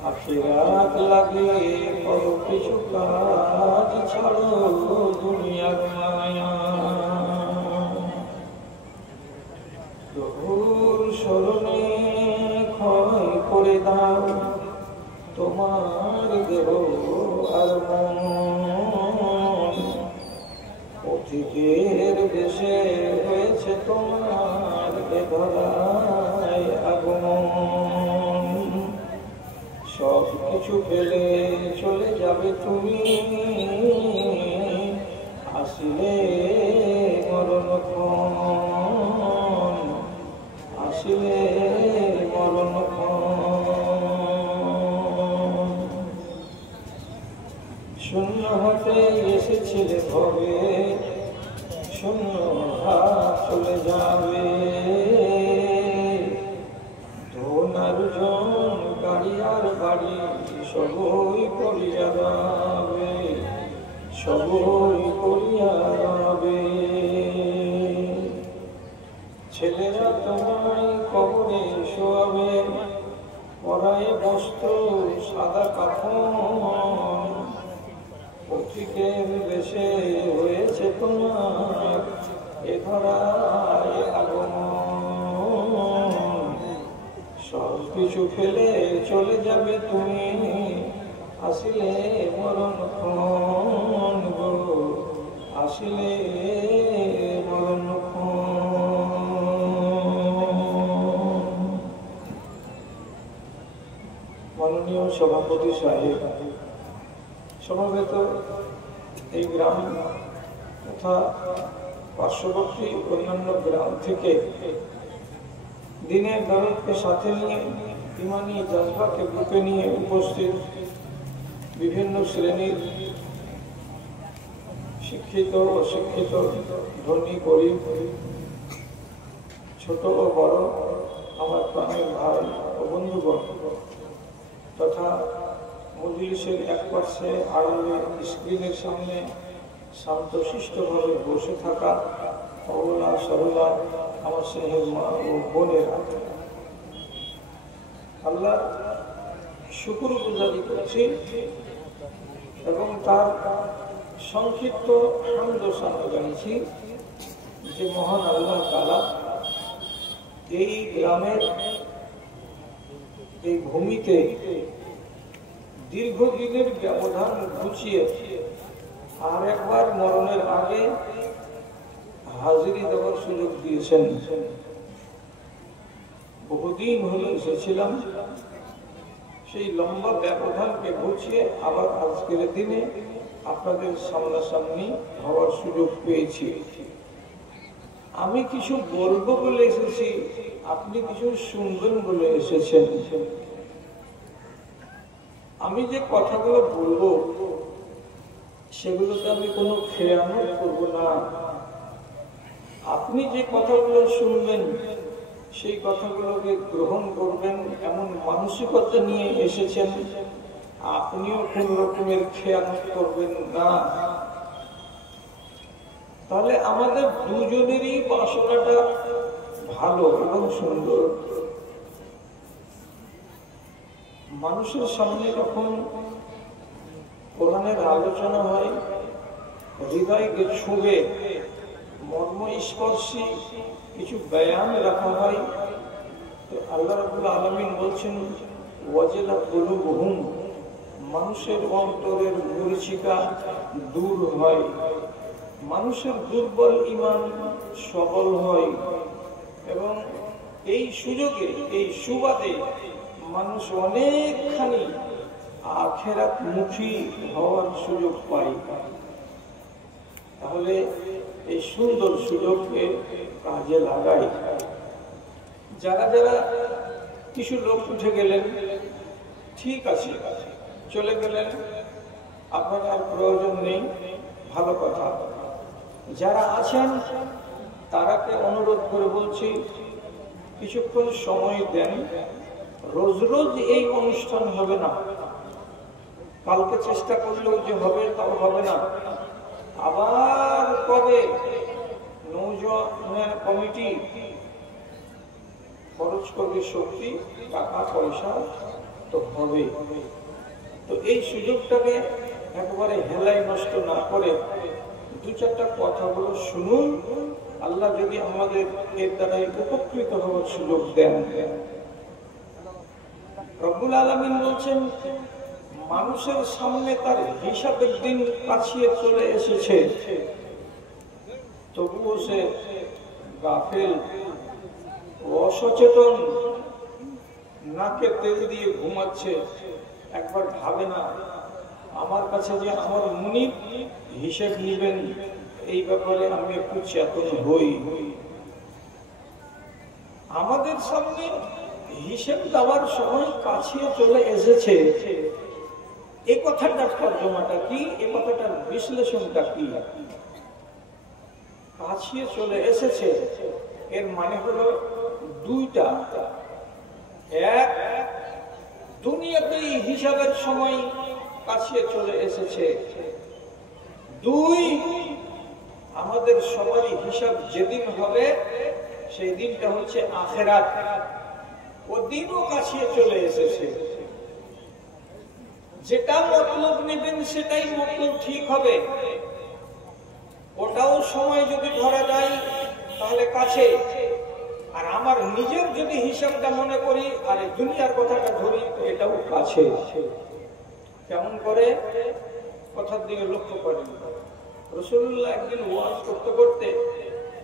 আখিরাত লাগে করো কিছু কাজ, ছাড়ো দুনিয়ার মায়া। প্রভুর শরণে ক্ষয় করে দাও তোমার দেহ আর মন। পথিকের দেশে হয়েছে তোমার বেদনায় আগমন। সব কিছু ফেলে চলে যাবে তুমি, আসিলে মরণক্ষণ, আসিলে মরণক্ষণ। শূন্য হাতে এসেছিলে ভবে, শূন্য হাত চলে যাবে। ধনার জন গাড়ি আর বাড়ি সবই করিয়া যাবে, সবই করিয়া যাবে। ছেলেরা তোমায় কবরে শোয়াবে, পরায় বস্ত্র সাদা কাফন। পথিকের দেশে হয়েছে তোমার এ ধরায় আগমন। সব কিছু ফেলে চলে যাবে তুমি, আসিলে মরণক্ষণ গো, আসিলে মরণক্ষণ। মাননীয় সভাপতি সাহেব, সমবেত এই গ্রাম তথা পার্শ্ববর্তী অন্যান্য গ্রাম থেকে দিনের দরদকে সাথে নিয়ে ইমানি জজবাকে বুকে নিয়ে উপস্থিত বিভিন্ন শ্রেণীর শিক্ষিত অশিক্ষিত, ধনী গরিব, ছোট ও বড় আমার প্রাণের ভাই ও বন্ধুগণ, তথা মজলিসের এক পাশে আড়ালে স্ক্রিনের সামনে শান্তশিষ্টভাবে বসে থাকা অবলা সরলা আমার স্নেহের মা ও বোনেরা, আল্লাহ শুকরগুজারি করছি এবং তার সংক্ষিপ্ত হামদোসানা জানিয়েছি যে মহান আল্লাহ তাআলা এই গ্রামের এই ভূমিতে দীর্ঘদিনের ব্যবধান ঘুচিয়ে আর একবার মরণের আগে হাজিরি দেওয়ার সুযোগ দিয়েছেন। বহুদিন হলে এসেছিলাম, সেই লম্বা ব্যবধানকে ঘুচিয়ে আবার আজকের দিনে আপনাদের সামনাসামনি হওয়ার সুযোগ পেয়েছি। আমি কিছু বলবো বলে এসেছি, আপনি কিছু শুনবেন বলে এসেছেন। আমি যে কথাগুলো বলবো সেগুলোতে আমি কোনো খেয়ানত করব না। আপনি যে কথাগুলো শুনবেন সেই কথাগুলোকে গ্রহণ করবেন এমন মানসিকতা নিয়ে এসেছেন। আপনিও কোন রকমের খেয়ানত করবেন না। তাহলে আমাদের দুজনেরই বাসনাটা ভালো এবং সুন্দর। মানুষের সামনে যখন কোরআনের আলোচনা হয়, হৃদয়কে ছুঁবে মর্মস্পর্শী কিছু বয়ান রাখা হয়, তো আল্লাহ রাব্বুল আলামিন বলছেন ওয়াজিলাত কুলুবুহুম, মানুষের অন্তরের মরিচিকা দূর হয়, মানুষের দুর্বল ঈমান সবল হয় এবং এই সুযোগে এই সুবাদে মানুষ অনেকখানি আখিরাত মুখী হওয়ার সুযোগ পায়। তাহলে এই সুন্দর সুযোগকে কাজে লাগাই। যারা যারা কিছু লোক উঠে গেলেন, ঠিক আছে, চলে গেলেন, আপনার আর প্রয়োজন নেই, ভালো কথা। যারা আছেন তারাকে অনুরোধ করে বলছি কিছুক্ষণ সময় দেন। রোজ রোজ এই অনুষ্ঠান হবে না, কালকে চেষ্টা করলেও যে হবে তাও হবে না। আবার কবে নৌজওয়ান কমিটি খরচ করবে শক্তি, টাকা পয়সা তো হবে। তো এই সুযোগটাকে একবারে হেলায় নষ্ট না করে দু চারটা কথা বলে শুনুন, আল্লাহ যদি আমাদের এর দ্বারাই উপকৃত হওয়ার সুযোগ দেন। রব্বুল আলামিন বলছেন, মানুষের সামনে তার হিসাবের দিন কাছিয়ে চলে এসেছে, তবুও সে গাফেল, অসচেতন, নাকে তেল দিয়ে ঘুমাচ্ছে। একবার ভাবে না আমার কাছে যে আমার মুনিব হিসেব নিবেন, এই ব্যাপারে আমি একটু চেতন হই। আমাদের সামনে হিসেব দেওয়ার সময় কাছে চলে এসেছে, এ কথাটার তর্জমাটা কি, এ কথাটার বিশ্লেষণটা কি? কাছে চলে এসেছে এর মানে হলো দুইটা। এক, দুনিয়াতেই হিসাবের সময় কাছে চলে এসেছে। দুই, আমাদের সবারই হিসাব যেদিন হবে সেই দিনটা হচ্ছে আখিরাত, ও দিনও কাছে চলে এসেছে। যেটা মতলব নেবেন সেটাই মতলব ঠিক হবে, ওটাও সময় যদি ধরা যায় তাহলে কাছে। আর আমার নিজের যদি হিসাবটা মনে করি আর দুনিয়ার কথাটা ধরি, এটাও কাছে। কেমন করে? কথার দিকে লক্ষ্য করেন। রাসূলুল্লাহ একদিন ওয়াজ করতে করতে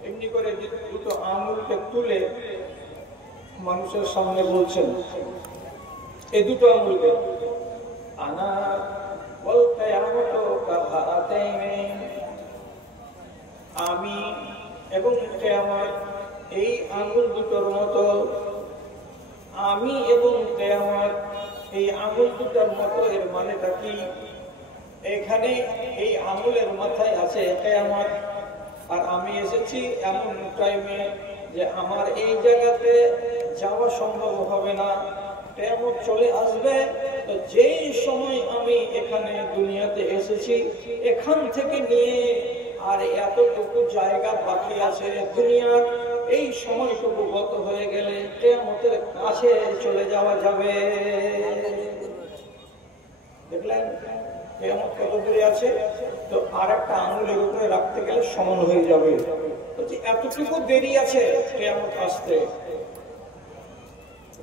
এমনি করে দুটো আঙুলকে তুলে মানুষের সামনে বলছেন, এই দুটো আঙুলকে আনা বলতে আমি এবং কিয়ামত এই আঙুল দুটোর মতো, আমি এবং কিয়ামত এই আঙুল দুটোর মতো। এর মানেটা কি? এখানে এই আঙুলের মাথায় আছে কিয়ামত, আর আমি এসেছি এমন টাইমে যে আমার এই জায়গাতে যাওয়া সম্ভব হবে না, কিয়ামত চলে আসবে। তো যেই সময় আমি এখানে দুনিয়াতে এসেছি, এখান থেকে নিয়ে আর এতটুকু জায়গা বাকি আছে দুনিয়ার, এই সময়টুকু গত হয়ে গেলে কিয়ামতের কাছে চলে যাওয়া যাবে। দেখলেন কিয়ামত কত দূরে আছে? তো আর একটা আঙুলের উপরে রাখতে গেলে সমান হয়ে যাবে। এতটুকু দেরি আছে কিয়ামত আসতে।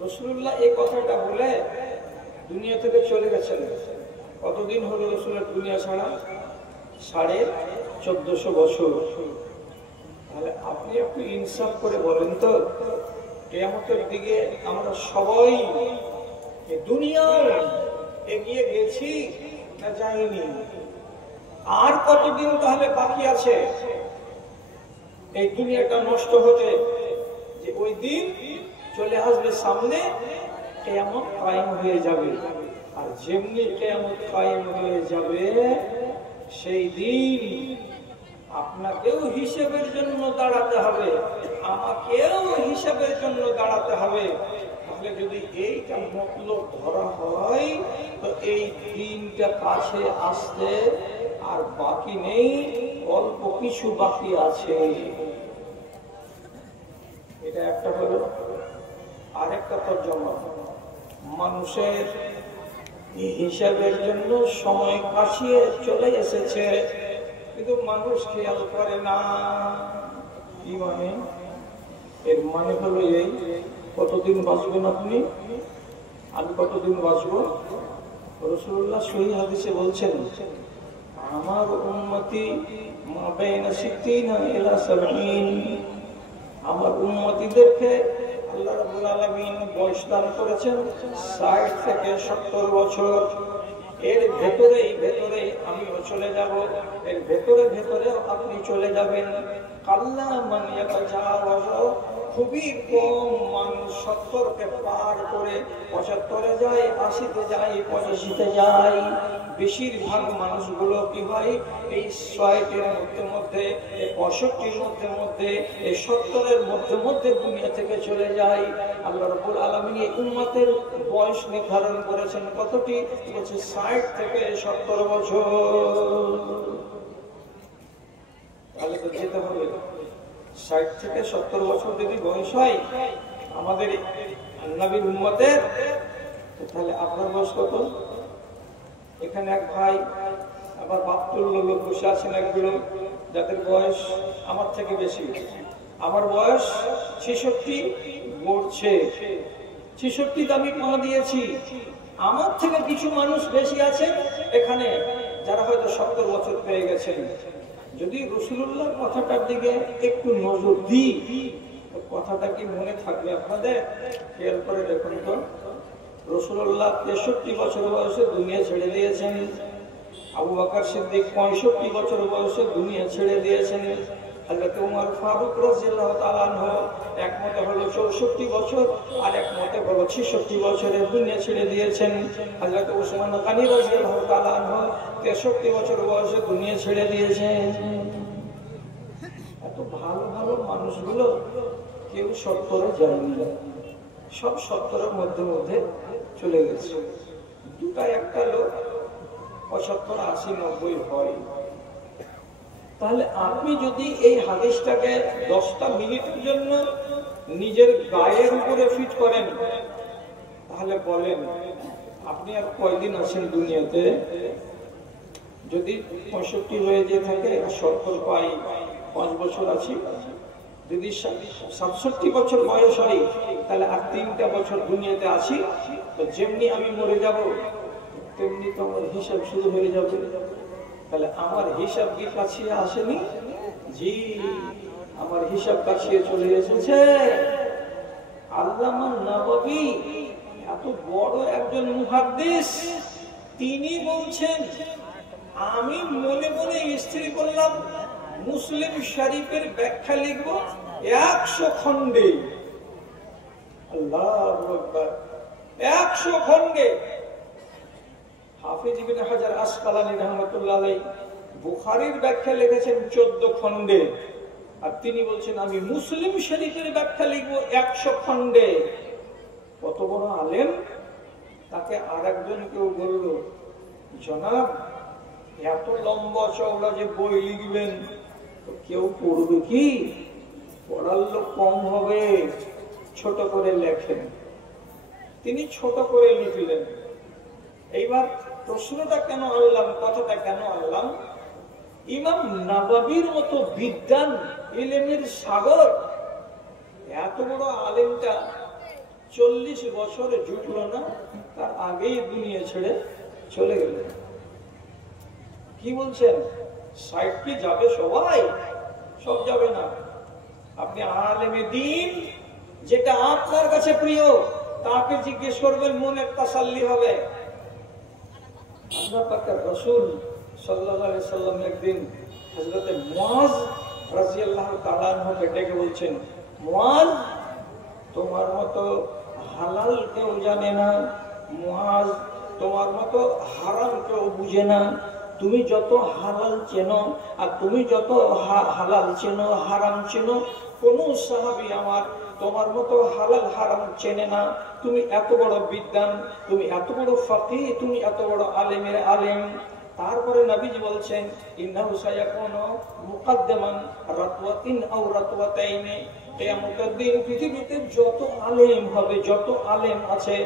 রাসূলুল্লাহ এই কথাটা বলে দুনিয়া থেকে চলে গেছেন। কতদিন হলো রাসূলের দুনিয়া ছাড়া? 1450 বছর। তাহলে আপনি একটু ইনসাফ করে বলেন তো, কিয়ামতের দিকে আমরা সবাই দুনিয়া এগিয়ে গেছি না যাইনি? আর কতদিন তাহলে বাকি আছে এই দুনিয়াটা নষ্ট হতে, যে ওই দিন চলে আসবে সামনে, কিয়ামত কায়েম হয়ে যাবে। আর যেমনি কিয়ামত কায়েম হয়ে যাবে, সেই দিন আপনাকেও হিসেবের জন্য দাঁড়াতে হবে, আমাকেও হিসেবের জন্য দাঁড়াতে হবে। তাহলে যদি এইটা মতলব ধরা হয়, তো এই দিনটা কাছে আসতে আর বাকি নেই, অল্প কিছু বাকি আছে। এটা একটা হলো। আরেকটা তর্জমা, মানুষের হিসাবের জন্য সময় কাছিয়ে চলে এসেছে, কিন্তু মানুষ খেয়াল করে না। কি মানে? এর মানে হলো এই, কতদিন বাঁচবেন আপনি, আমি কতদিন বাঁচবো? রাসূলুল্লাহ সহিহ হাদিসে বলছেন, আমার উম্মতি মা বাইনা 60 ইলা 70, আমার উম্মতিদেরকে আল্লাহ রাব্বুল আলামিন বয়স দান করেছেন 60 থেকে 70 বছর। এর ভেতরেই আমিও চলে যাব, এর ভেতরেও আপনি চলে যাবেন। কাল্লা মান ইয়াতাজাওয়াজ, খুবই কম মানুষ 70-কে পার করে 75-এ যায়, 80-তে যায়, 85-তে যায়। বেশিরভাগ মানুষগুলো কি হয়, এই 60-এর মধ্যে, 65-র মধ্যে, 70-এর মধ্যে দুনিয়া থেকে চলে যায়। আল্লাহ রাব্বুল আলামিন এই উম্মতের বয়স নির্ধারণ করেছেন কতটি? বলছে 60 থেকে 70 বছর। তাহলে তো যেতে হবে 60 থেকে 70 বছর যদি বয়স হয়, আমাদের নবীর উম্মতের। তাহলে আপনার বয়স কত? এখানে এক ভাই, আবার 72 লোক বসে আছেন, একগুলো যাদের বয়স আমার থেকে বেশি। আমার বয়স 66 গড়ছে। 66 আমি পা দিয়েছি। আমার থেকে কিছু মানুষ বেশি আছেন এখানে, যারা হয়তো 70 বছর পেয়ে গেছেন। যদি রাসূলুল্লাহর কথাটার দিকে একটু নজর দিই, কথাটা কি মনে থাকবে আপনাদের? খেয়াল করে দেখুন তো। রাসূলুল্লাহ 63 বছর বয়সে দুনিয়া ছেড়ে দিয়েছেন। আবু বকর সিদ্দিক 65 বছর বয়সে দুনিয়া ছেড়ে দিয়েছেন। হযরত ওমর ফারুক রাদিয়াল্লাহু তাআলা আনহু এক মতে হলো 64 বছর, আর এক মতে হলো 66 বছরে দুনিয়া ছেড়ে দিয়েছেন। হযরত উসমান গনি রাদিয়াল্লাহু তাআলা আনহু 63 বছর বয়সে দুনিয়া ছেড়ে দিয়েছেন। এত ভালো ভালো মানুষগুলো কেউ 70-এ যায়নি, সব 70-এর মধ্যে মধ্যে চলে গেছে। দুটা একটা লোক 75, 80, 90 হয়। তাহলে আপনি যদি এই হাদিসটাকে 10টা মিনিটের জন্য নিজের গায়ের উপরে ফিট করেন, তাহলে বলেন আপনি আর কয়দিন আছেন দুনিয়াতে? যদি 65 হয়ে যেয়ে থাকে, 70 পাই, 5 বছর আছি। যদি 67 বছর বয়স হয়, তাহলে আর 3টা বছর দুনিয়াতে আছি। তো যেমনি আমি মরে যাব, তেমনি তো আমার হিসাব শুরু হয়ে যাবে। তাহলে আমার হিসাব কি কাছিয়ে আসেনি? জি, আমার হিসাব কাছিয়ে চলে এসেছে। আল্লামা নববী এত বড় একজন মুহাদ্দিস, তিনি বলছেন আমি মনে মনে স্থির করলাম মুসলিম শরীফের ব্যাখ্যা লিখব 100 খণ্ডে। আল্লাহু আকবার, 100 খণ্ডে। হাফিজ ইবনে হাজার আসকালানী রাহমাতুল্লাহ আলাইহি বুখারীর ব্যাখ্যা লিখেছেন 14 খণ্ডে, আর তিনি বলছেন আমি মুসলিম শরীফের ব্যাখ্যা লিখব 100 খণ্ডে। কত বড় আলেম! তাকে আরেকজন কেউ বলল, জনাব এত লম্বা চওড়া যে বই লিখবেন, তো কেউ পড়বে কি? পড়ার লোক কম হবে, ছোট করে লেখেন। তিনি ছোট করে লিখলেন। এইবার প্রশ্নটা কেন আনলাম, কথাটা কেন আনলাম? ইমাম নববীর মতো বিদ্যান ইলমের সাগর, এত বড় আলেমটা 40 বছরে জুটল না, তার আগেই দুনিয়া ছেড়ে চলে গেলেন। কি বলছেন? 60 কি যাবে সবাই? সব যাবে না। আপনি আলেমে দ্বীন, যেটা আপনার কাছে প্রিয়, তাকে জিজ্ঞেস করবেন, মনের তাসাল্লি হবে। আল্লাহ পাকের রাসূল সাল্লাল্লাহু আলাইহি সাল্লাম একদিন হযরত মুআজ রাদিয়াল্লাহু তাআলা আনহুকে ডেকে বলছেন, মুআজ তোমার মতো হালাল কেউ জানে না, মুআজ তোমার মতো হারাম কেউ বুঝে না। তুমি যত হালাল চেনো, আর তুমি যত হালাল চেনো, হারাম চেনো, কোন সাহাবী আমার তোমার মতো হালাল হারাম চেনে না। তুমি এত বড় বিদ্বান, তুমি এত বড় ফাকিহ, তুমি এত বড় আলেমের আলেম। তারপরে নবীজি বলছেন, ইন্নাহু সায়াকুনু মুকাদ্দামান রাতওয়াতিন আও রাতওয়াতাইনি। কিয়ামতের দিন পৃথিবীতে যত আলেম হবে, যত আলেম আছে,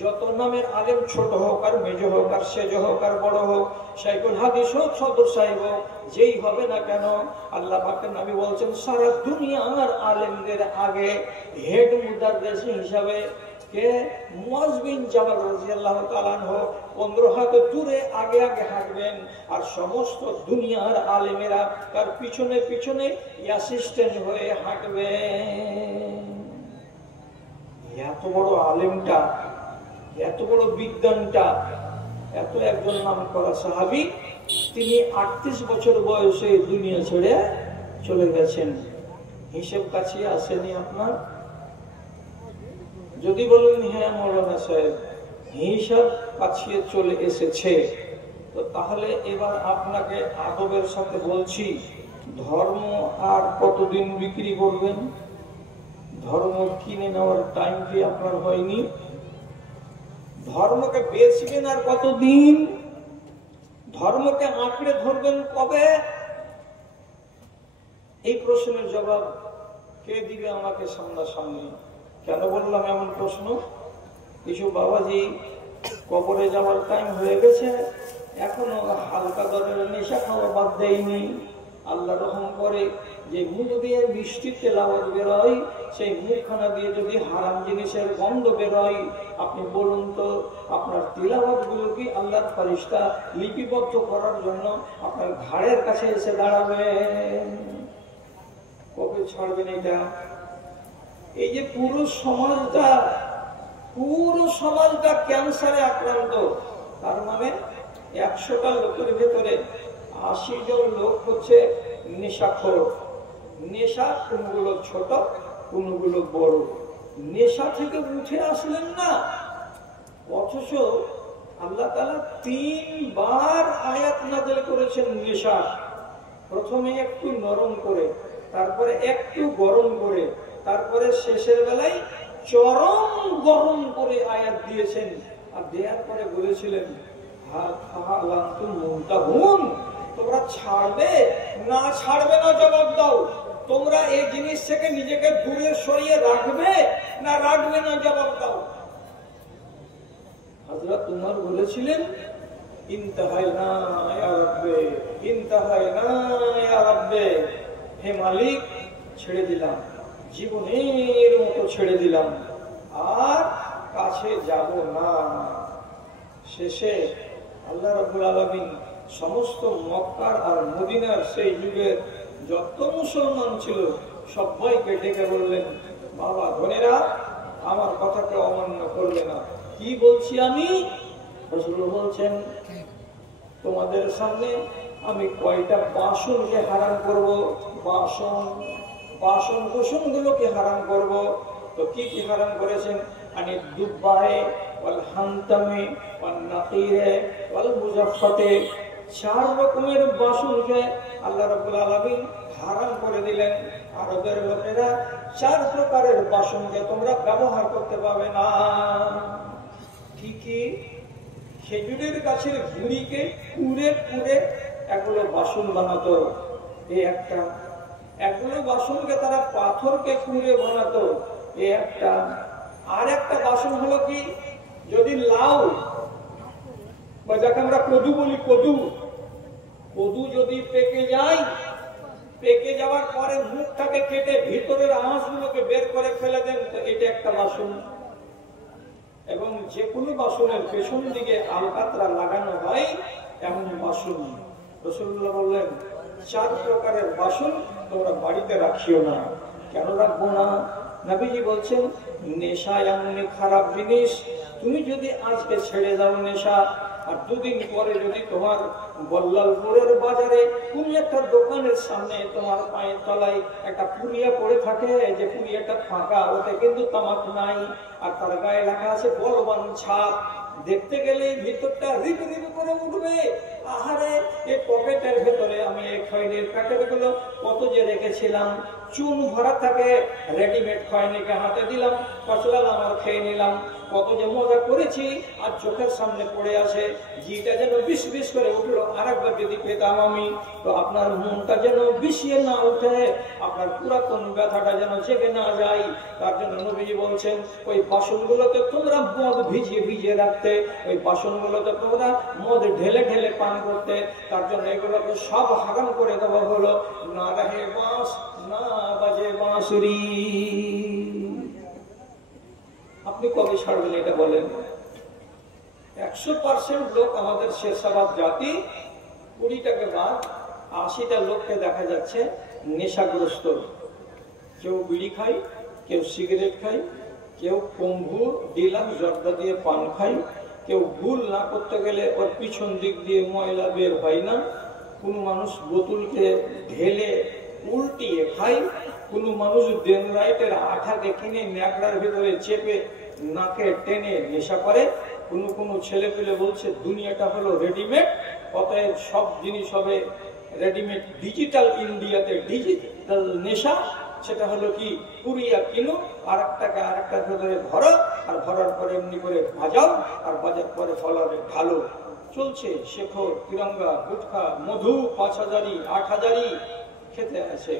যত নামের আলেম, ছোট হোক আর মেজ হোক আর সেজ হোক আর বড় হোক, শাইখুল হাদিস হোক, সদর সাহেব হোক, যেই হবে না কেন, আল্লাহ পাকের নবী বলছেন সারা দুনিয়ার আলেমদের আগে হেড মুদাররিস হিসাবে কে? মুআজ বিন জাবাল রাদিয়াল্লাহু তাআলা আনহু 15 হাত দূরে আগে আগে হাঁটবেন, আর সমস্ত দুনিয়ার আলেমেরা তার পিছনে পিছনে অ্যাসিস্ট্যান্ট হয়ে হাঁটবেন। এত বড় আলেমটা, এত বড় বিজ্ঞানটা, এত একজন নাম করা সাহাবী, তিনি 38 বছর বয়সে দুনিয়া ছেড়ে চলে গেছেন। হিসেব কাছে আসেনি আপনার? যদি বলেন হ্যাঁ মৌলানা সাহেব, হিসাব কাছিয়ে চলে এসেছে, তো তাহলে এবার আপনাকে আদবের সাথে বলছি, ধর্ম আর কতদিন বিক্রি করবেন? ধর্ম কিনে নেওয়ার টাইম কি আপনার হয়নি? ধর্মকে বেচবেন আর কতদিন? ধর্মকে আঁকড়ে ধরবেন কবে? এই প্রশ্নের জবাব কে দিবে আমাকে সামনাসামনি? কেন বললাম এমন প্রশ্ন? কিছু বাবাজি কবরে যাওয়ার টাইম হয়ে গেছে, এখনো হালকা দরের নেশা খাওয়া বাদ দেয়নি। আল্লাহ রহম করে যে মুখ দিয়ে বৃষ্টির তেলাওয়াত বেরোয়, সেই মুখখানা দিয়ে যদি হারাম জিনিসের গন্ধ বেরোয়, আপনি বলুন তো আপনার তিলাওয়াত গুলো কি আল্লাহর ফেরেশতা লিপিবদ্ধ করার জন্য আপনার ঘাড়ের কাছে এসে দাঁড়াবে? কবে ছাড়বেন এটা? এই যে পুরো সমাজটা ক্যান্সারে আক্রান্ত। তার মানে 100টা লোকের ভেতরে 80 জন লোক হচ্ছে নেশাখোর। নেশা কোনগুলো ছোট, কোনগুলো বড়। নেশা থেকে উঠে আসলেন না, অথচ আল্লাহ তাআলা 3 বার আয়াত নাযিল করেছেন নেশা। প্রথমে একটু নরম করে, তারপরে একটু গরম করে, তারপরে শেষের বেলায় চরম গরম করে আয়াত দিয়েছেন। আর দেওয়ার পরে বলেছিলেন তোমরা ছাড়বে না ছাড়বে না জবাব দাও। তোমরা এই জিনিস থেকে নিজেকে দূরে সরিয়ে রাখবে না রাখবে না জবাব দাও। হযরত উমর বলেছিলেন ইনতাহাইনা ইয়া রাব্বে, ইনতাহাইনা ইয়া রাব্বে, হে মালিক ছেড়ে দিলাম, জীবনের মতো ছেড়ে দিলাম, আর কাছে যাব না। শেষে আল্লাহ রাব্বুল আলামিন সমস্ত মক্কার আর মদিনার সেই যুগের যত মুসলমান ছিল সবাইকে ডেকে বললেন, বাবা বোনেরা আমার কথাকে অমান্য করবে না। কি বলছি আমি? রাসূল বলছেন তোমাদের সামনে আমি কয়টা বাসনকে হারাম করব, বাসন কুসুমগুলোকে হারাম করব। তো কি কি হারাম করেছেন? আনি দুব্বায়ে ওয়াল হামতামে ওয়াল নাকিরে ওয়াল মুজাফফাতে, 4 রকমের বাসনকে আল্লাহ রাব্বুল আলামিন হারাম করে দিলেন। আরবের লোকেরা 4 প্রকারের বাসনকে তোমরা ব্যবহার করতে পারবে না। ঠিকই খেজুরের গাছের গুঁড়িকে কুড়ে কুড়ে এগুলো বাসন বানাতো, এই একটা। এগুলো বাসনকে তারা পাথরকে কুড়ে বানাতো, এই একটা। আর একটা বাসন হলো কি, যদি লাউ বা যাকে আমরা কদু বলি, কদু যদি পেকে যায়, পেকে যাওয়ার পরে মুখটাকে কেটে ভিতরের আঁশগুলোকে বের করে ফেলে দেন, তো এটা একটা বাসন। এবং যে কোনো বাসনের পেছন দিকে আলকাতরা লাগানো হয় এমন বাসন। রাসূলুল্লাহ বললেন 4 প্রকারের বাসন তোমরা বাড়িতে রাখিও না। কেন রাখবো না? নবীজি বলছেন নেশা এমন খারাপ জিনিস, তুমি যদি আজকে ছেড়ে দাও নেশা, আর 2 দিন পরে যদি তোমার বল্লালপুরের বাজারে কোন একটা দোকানের সামনে তোমার পায়ের তলায় একটা পুড়িয়া পড়ে থাকে, যে পুড়িয়াটা ফাঁকা, ওতে কিন্তু তামাক নাই, আর তার গায়ে লেখা আছে বলবান ছাপ, দেখতে গেলে ভিতরটা রিপ রিপ করে উঠবে। আহারে এই পকেটের ভেতরে আমি এই খৈনির প্যাকেটগুলো কত যে রেখেছিলাম, চুন ভরা থাকে, রেডিমেড খৈনিকে হাতে দিলাম, কচলালাম আর খেয়ে নিলাম, কত যে মজা করেছি, আর চোখের সামনে পড়ে আসে, জিটা যেন বিষ বিষ করে উঠলো। আরেকবার যদি পেতাম আমি, তো আপনার মনটা যেন বিষিয়ে না উঠে, আপনার পুরাতন ব্যথাটা যেন জেগে না যায়। তার জন্য নবীজি বলছেন ওই বাসনগুলোতে তোমরা মদ ভিজিয়ে ভিজিয়ে রাখতে, ওই বাসনগুলোতে তোমরা মদ ঢেলে ঢেলে পান করতে। তার জন্য এগুলোকে সব হারাম করে দেওয়া হলো। না রাহে বাঁশ, না বাজে বাঁশুরি। আপনি কবে ছাড়বেন এটা বলেন? 100% লোক আমাদের শেরশাবাদ জাতি, 20টাকে বাদ 80টা লোককে দেখা যাচ্ছে নেশাগ্রস্ত। কেউ বিড়ি খায়, কেউ সিগারেট খায়, কেউ কম্বু ডিলাম জর্দা দিয়ে পান খায়, কেউ ভুল না করতে গেলে ওর পিছন দিক দিয়ে ময়লা বের হয় না, কোনো মানুষ বোতলকে ঢেলে উল্টিয়ে খায়, কোনো মানুষ ডেনরাইটের আঠাকে কিনে ন্যাকড়ার ভিতরে চেপে নাকে টেনে নেশা করে, কোনো ছেলে পেলে বলছে দুনিয়াটা হলো রেডিমেড, অতএব সব জিনিস হবে রেডিমেড। ডিজিটাল ইন্ডিয়াতে ডিজিটাল নেশা, সেটা হলো কি, পুরিয়া কিনো, আর একটাকে আর একটার ভেতরে ভরো, আর ভরার পরে এমনি করে ভাজাও, আর ভাজার পরে ফলারে ঢালো। চলছে শেখর, তিরঙ্গা, গুটখা, মধু, 5000, 8000 খেতে আছে।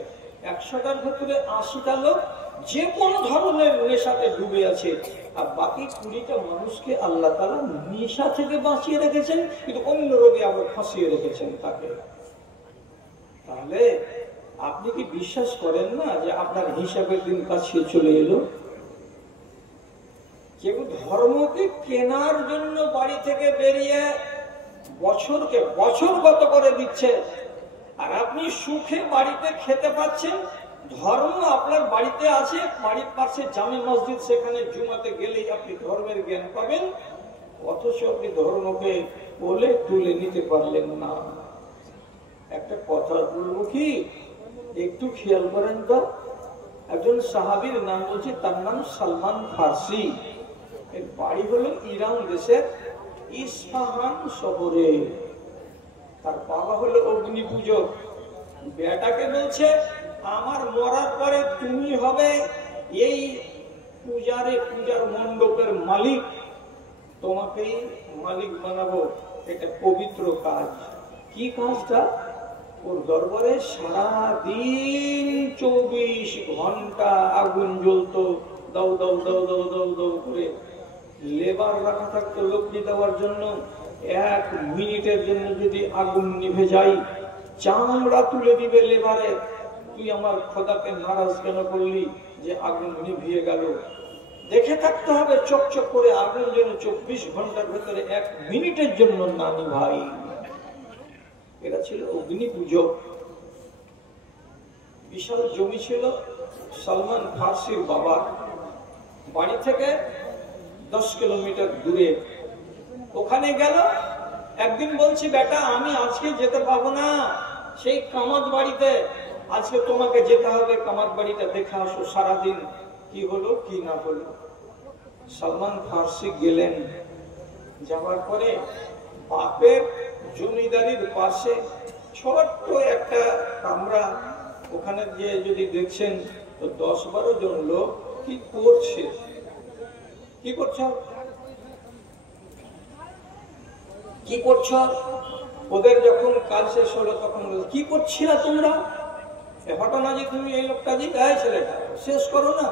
100টার ভেতরে 80টা লোক যে কোনো ধরনের নেশাতে ডুবে আছে, আর বাকি 20টা মানুষকে আল্লাহ তাআলা নেশা থেকে বাঁচিয়ে রেখেছেন, কিন্তু অন্য রোগে আবার ফাঁসিয়ে রেখেছেন তাকে। তাহলে আপনি কি বিশ্বাস করেন না যে আপনার হিসাবের দিন কাছে চলে এলো? কেউ ধর্মকে কেনার জন্য বাড়ি থেকে বেরিয়ে বছরকে বছর গত করে দিচ্ছে, আর আপনি সুখে বাড়িতে খেতে পাচ্ছেন। ধর্ম আপনার বাড়িতে আছে, বাড়ির পাশে জামে মসজিদ, সেখানে জুমাতে গেলেই আপনি ধর্মের জ্ঞান পাবেন, অথচ আপনি ধর্মকে বলে তুলে নিতে পারলেন না। একটা কথা বলবো কি, একটু খেয়াল করেন তো। একজন সাহাবীর নাম বলছে, তার নাম সালমান ফার্সি। এর বাড়ি হলো ইরান দেশের ইস্পাহান শহরে। তার বাবা হলো অগ্নি পূজক। বেটাকে বলছে, আমার মরার পরে তুমি হবে এই পূজার মণ্ডপের মালিক, তোমাকেই মালিক বানাবো। এটা পবিত্র কাজ। কি কাজটা? ওর দরবারে সারাদিন 24 ঘন্টা আগুন জ্বলতো, দাও দাও দাও দাও দাও দাও করে। লেবার রাখা থাকতো লক্ষ্মী দেওয়ার জন্য। 1 মিনিটের জন্য যদি আগুন নিভে যায়, চামড়া তুলে দিবে লেবারে, তুই আমার খোদাকে নারাজ কেন করলি যে আগুন নিভিয়ে গেল। দেখে থাকতে হবে চকচক করে আগুন যেন 24 ঘন্টার ভেতরে 1 মিনিটের জন্য না নিভাই। এটা ছিল অগ্নি পূজক। বিশাল জমি ছিল সালমান ফার্সির বাবার বাড়ি থেকে 10 কিলোমিটার দূরে। ওখানে গেল। একদিন বলছি, বেটা আমি আজকে যেতে পারবো না সেই কামাত বাড়িতে, আজকে তোমাকে যেতে হবে কামাত বাড়িটা দেখে আসো সারাদিন কি হলো কি না হলো। সালমান ফার্সি গেলেন। যাওয়ার পরে বাপের জমিদারির পাশে ছোট্ট একটা কামরা, ওখানে গিয়ে যদি দেখছেন তো 10-12 জন লোক কি করছে। কি করছ কি করছ? ওদের যখন কাজ শেষ হলো তখন কি করছিলা তোমরা? ঘটনা যে তুমি এই লোকটা যে গায়ে ছেলেটা শেষ করো না।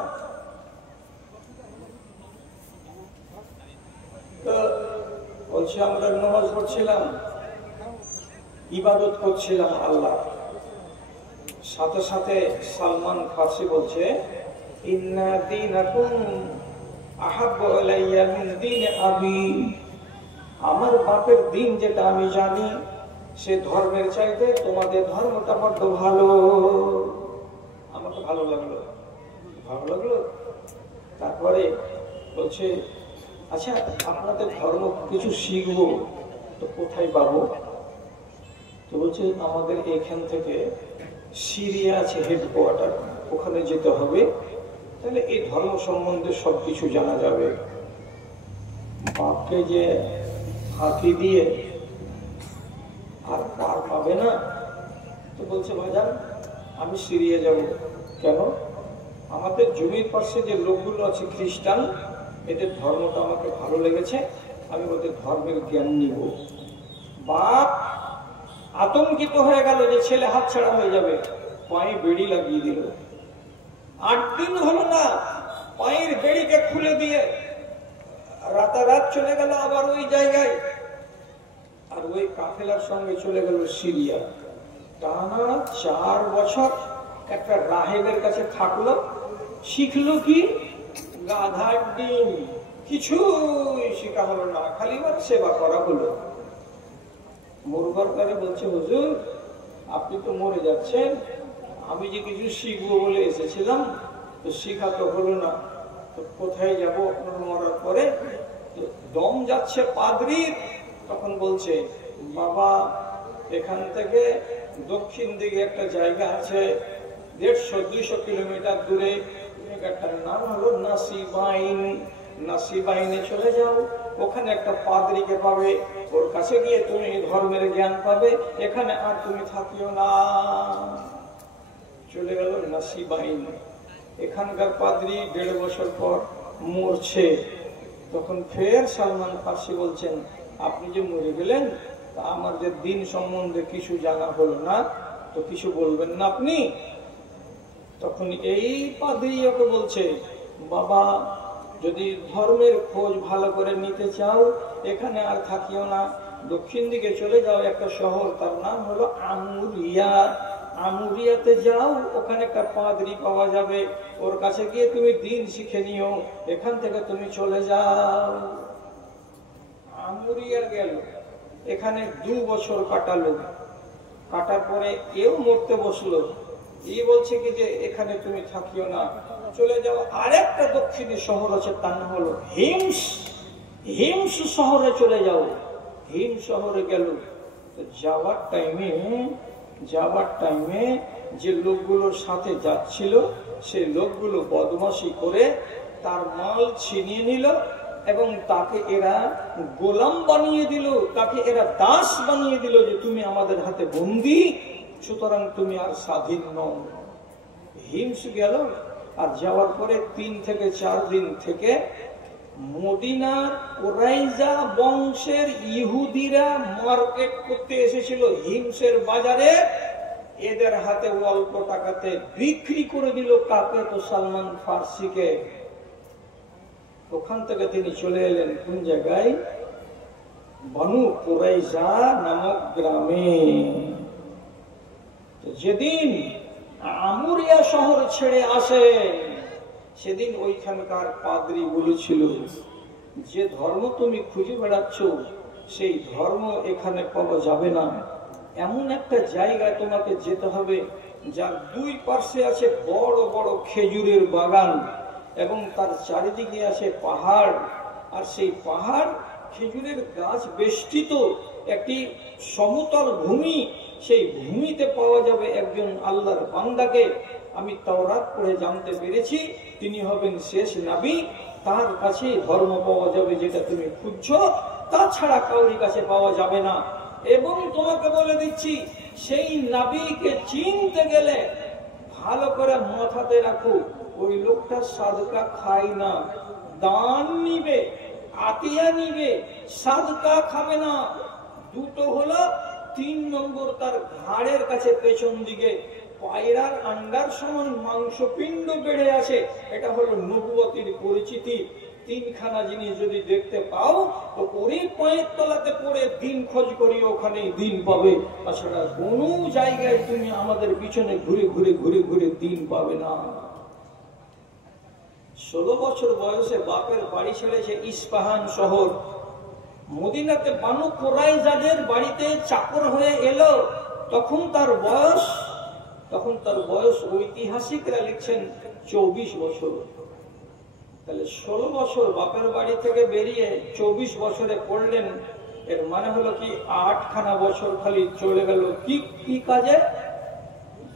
তো বলছে আমরা নামাজ পড়ছিলাম, ইবাদত করছিলাম আল্লাহ। সাথে সাথে সালমান ফার্সি বলছে, ইন্না দীনাকুম আহাব্বু ইলাইয়া মিন দীনি আবি। আমার বাপের দিন যেটা আমি জানি, সে ধর্মের চাইতে তোমাদের ধর্মটা বড্ড ভালো। আমাকে ভালো লাগলো। তারপরে বলছে, আচ্ছা আপনাদের ধর্ম কিছু শিখবো তো কোথায় পাবো? তো বলছে, আমাদের এখান থেকে সিরিয়া আছে হেডকোয়ার্টার, ওখানে যেতে হবে, তাহলে এই ধর্ম সম্বন্ধে সবকিছু জানা যাবে। বাপকে যে ফাঁকি দিয়ে আর পার পাবে না। তো বলছে, ভাইজান আমি সিরিয়া যাব। কেন? আমাদের জমির পাশে যে লোকগুলো আছে খ্রিস্টান, এদের ধর্মটা আমাকে ভালো লেগেছে, আমি ওদের ধর্মের জ্ঞান নিব। বাপ আতঙ্কিত হয়ে গেল যে ছেলে হাতছাড়া হয়ে যাবে, পায়ে বেড়ি লাগিয়ে দিল। 8 দিন হলো না, পায়ের বেড়িকে খুলে দিয়ে রাতারাত চলে গেল আবার ওই জায়গায়, আর ওই কাফেলার সঙ্গে চলে গেল সিরিয়া। টানা 4 বছর একটা রাহেবের কাছে থাকলো। শিখলো কি? গাধার ডিম। কিছুই শিখা হলো না, খালি সেবা করা হলো। মরবার পরে বলছে, হুজুর আপনি তো মরে যাচ্ছেন, আমি যে কিছু শিখবো বলে এসেছিলাম, তো শিখা তো হলো না, তো কোথায় যাবো আপনার মরার পরে? দম যাচ্ছে পাদ্রীর। তখন বলছে, বাবা এখান থেকে দক্ষিণ দিকে একটা জায়গা আছে 150-200 কিলোমিটার দূরে, জায়গাটার নাম হলো নাসিবাইন। নাসিবাইনে চলে যাও, ওখানে একটা পাদ্রীকে পাবে, ওর কাছে গিয়ে তুমি ধর্মের জ্ঞান পাবে, এখানে আর তুমি থাকিও না। চলে গেল নাসিবাইন। এখানকার পাদ্রী 1.5 বছর পর মরছে। তখন ফের সালমান ফার্সি বলছেন, আপনি যে মরে গেলেন, তা আমাদের দিন সম্বন্ধে কিছু জানা হলো না, তো কিছু বলবেন না আপনি? তখন এই পাদ্রী ওকে বলছে, বাবা যদি ধর্মের খোঁজ ভালো করে নিতে চাও এখানে আর থাকিও না, দক্ষিণ দিকে চলে যাও, একটা শহর তার নাম হলো আমুরিয়া, আমুরিয়াতে যাও, ওখানে একটা পাদ্রী পাওয়া যাবে, ওর কাছে গিয়ে তুমি দিন শিখে নিও, এখান থেকে তুমি চলে যাও। আমুরিয়া গেল, এখানে 2 বছর কাটালো, কাটার পরে এও মরতে বসলো, এই বলছে কি যে এখানে তুমি থাকিও না, চলে যাও, আরেকটা দক্ষিণে শহর আছে তার নাম হলো হিমস, হিমস শহরে চলে যাও। হিম শহরে গেল, যাওয়ার টাইমে যে লোকগুলোর সাথে যাচ্ছিল সেই লোকগুলো বদমাশি করে তার মাল ছিনিয়ে নিল এবং তাকে এরা গোলাম বানিয়ে দিল, তাকে এরা দাস বানিয়ে দিল যে তুমি আমাদের হাতে বন্দী, সুতরাং তুমি আর স্বাধীন নও। হিমস গেল, আর যাওয়ার পরে 3 থেকে 4 দিন থেকে মদিনার কুরাইজা বংশের ইহুদিরা মার্কেট করতে এসেছিল হিমসের বাজারে, এদের হাতে অল্প টাকাতে বিক্রি করে দিল কাকে, তো সালমান ফার্সিকে। ওখান থেকে তিনি চলে এলেন কোন জায়গায়, বনু কুরাইজা নামক গ্রামে। যেদিন আমুরিয়া শহর ছেড়ে আসে সেদিন ওইখানকার পাদ্রী বলেছিল, যে ধর্ম তুমি খুঁজে বেড়াচ্ছ সেই ধর্ম এখানে পাওয়া যাবে না, এমন একটা জায়গায় তোমাকে যেতে হবে যার 2 পার্শ্বে আছে বড় বড় খেজুরের বাগান এবং তার চারিদিকে আছে পাহাড়, আর সেই পাহাড় খেজুরের গাছ বেষ্টিত একটি সমতল ভূমি, সেই ভূমিতে পাওয়া যাবে একজন আল্লাহর বান্দাকে, আমি তাওরাত পড়ে জানতে পেরেছি তিনি হবেন শেষ নবী, তার কাছে ধর্ম পাওয়া যাবে যেটা তুমি খুঁজছো, তাছাড়া কাউরি কাছে পাওয়া যাবে না। এবং তোমাকে বলে দিচ্ছি সেই নবীকে চিনতে গেলে ভালো করে মাথাতে রাখো, ওই লোকটা সাদকা খায় না, দান নিবে, আতিয়া নিবে, সাদকা খাবে না। দুটো হলো, 3 নম্বর তার ঘাড়ের কাছে পেছন দিকে পায়রার আন্ডার সমান মাংসপিণ্ড বেড়ে আছে, এটা হলো নবুয়তির পরিচিতি। 3খানা জিনিস যদি দেখতে পাও তো ওরই পায়ের তলাতে পড়ে দিন খোঁজ করি, ওখানে দিন পাবে, তাছাড়া কোনো জায়গায় তুমি আমাদের পিছনে ঘুরে ঘুরে ঘুরে ঘুরে দিন পাবে না। 16 বছর বয়সে বাপের বাড়ি ছেড়েছে ইস্পাহান শহর, মদিনাতে বানু কুরাইজাদের বাড়িতে চাকর হয়ে এলো, তখন তার বয়স ঐতিহাসিকরা লিখছেন 24 বছর। তাহলে 16 বছর বাপের বাড়ি থেকে বেরিয়ে 24 বছরে পড়লেন, এর মানে হলো কি 8খানা বছর খালি চলে গেল কি কাজে,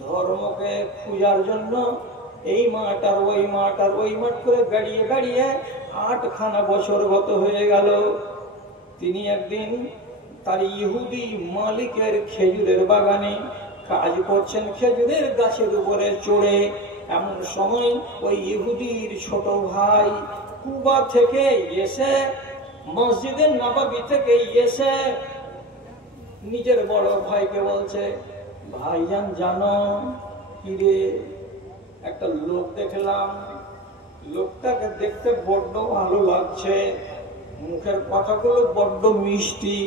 ধর্মকে খুঁজার জন্য। এই মাঠ আর ওই মাঠ আর ওই মাঠ করে গাড়িয়ে গাড়িয়ে 8খানা বছর গত হয়ে গেল। তিনি একদিন তার ইহুদি মালিকের খেজুরের বাগানে কাজ করছেন, খেজুরের গাছের উপরে চড়ে। এমন সময় ওই ইহুদির ছোট ভাই কুবা থেকে এসে, মসজিদে নববী থেকে এসে নিজের বড় ভাইকে বলছে, ভাইজান জানো কি রে, একটা লোক দেখলাম, লোকটাকে দেখতে বড্ড ভালো লাগছে, মুখের কথাগুলো বড্ড মিষ্টি,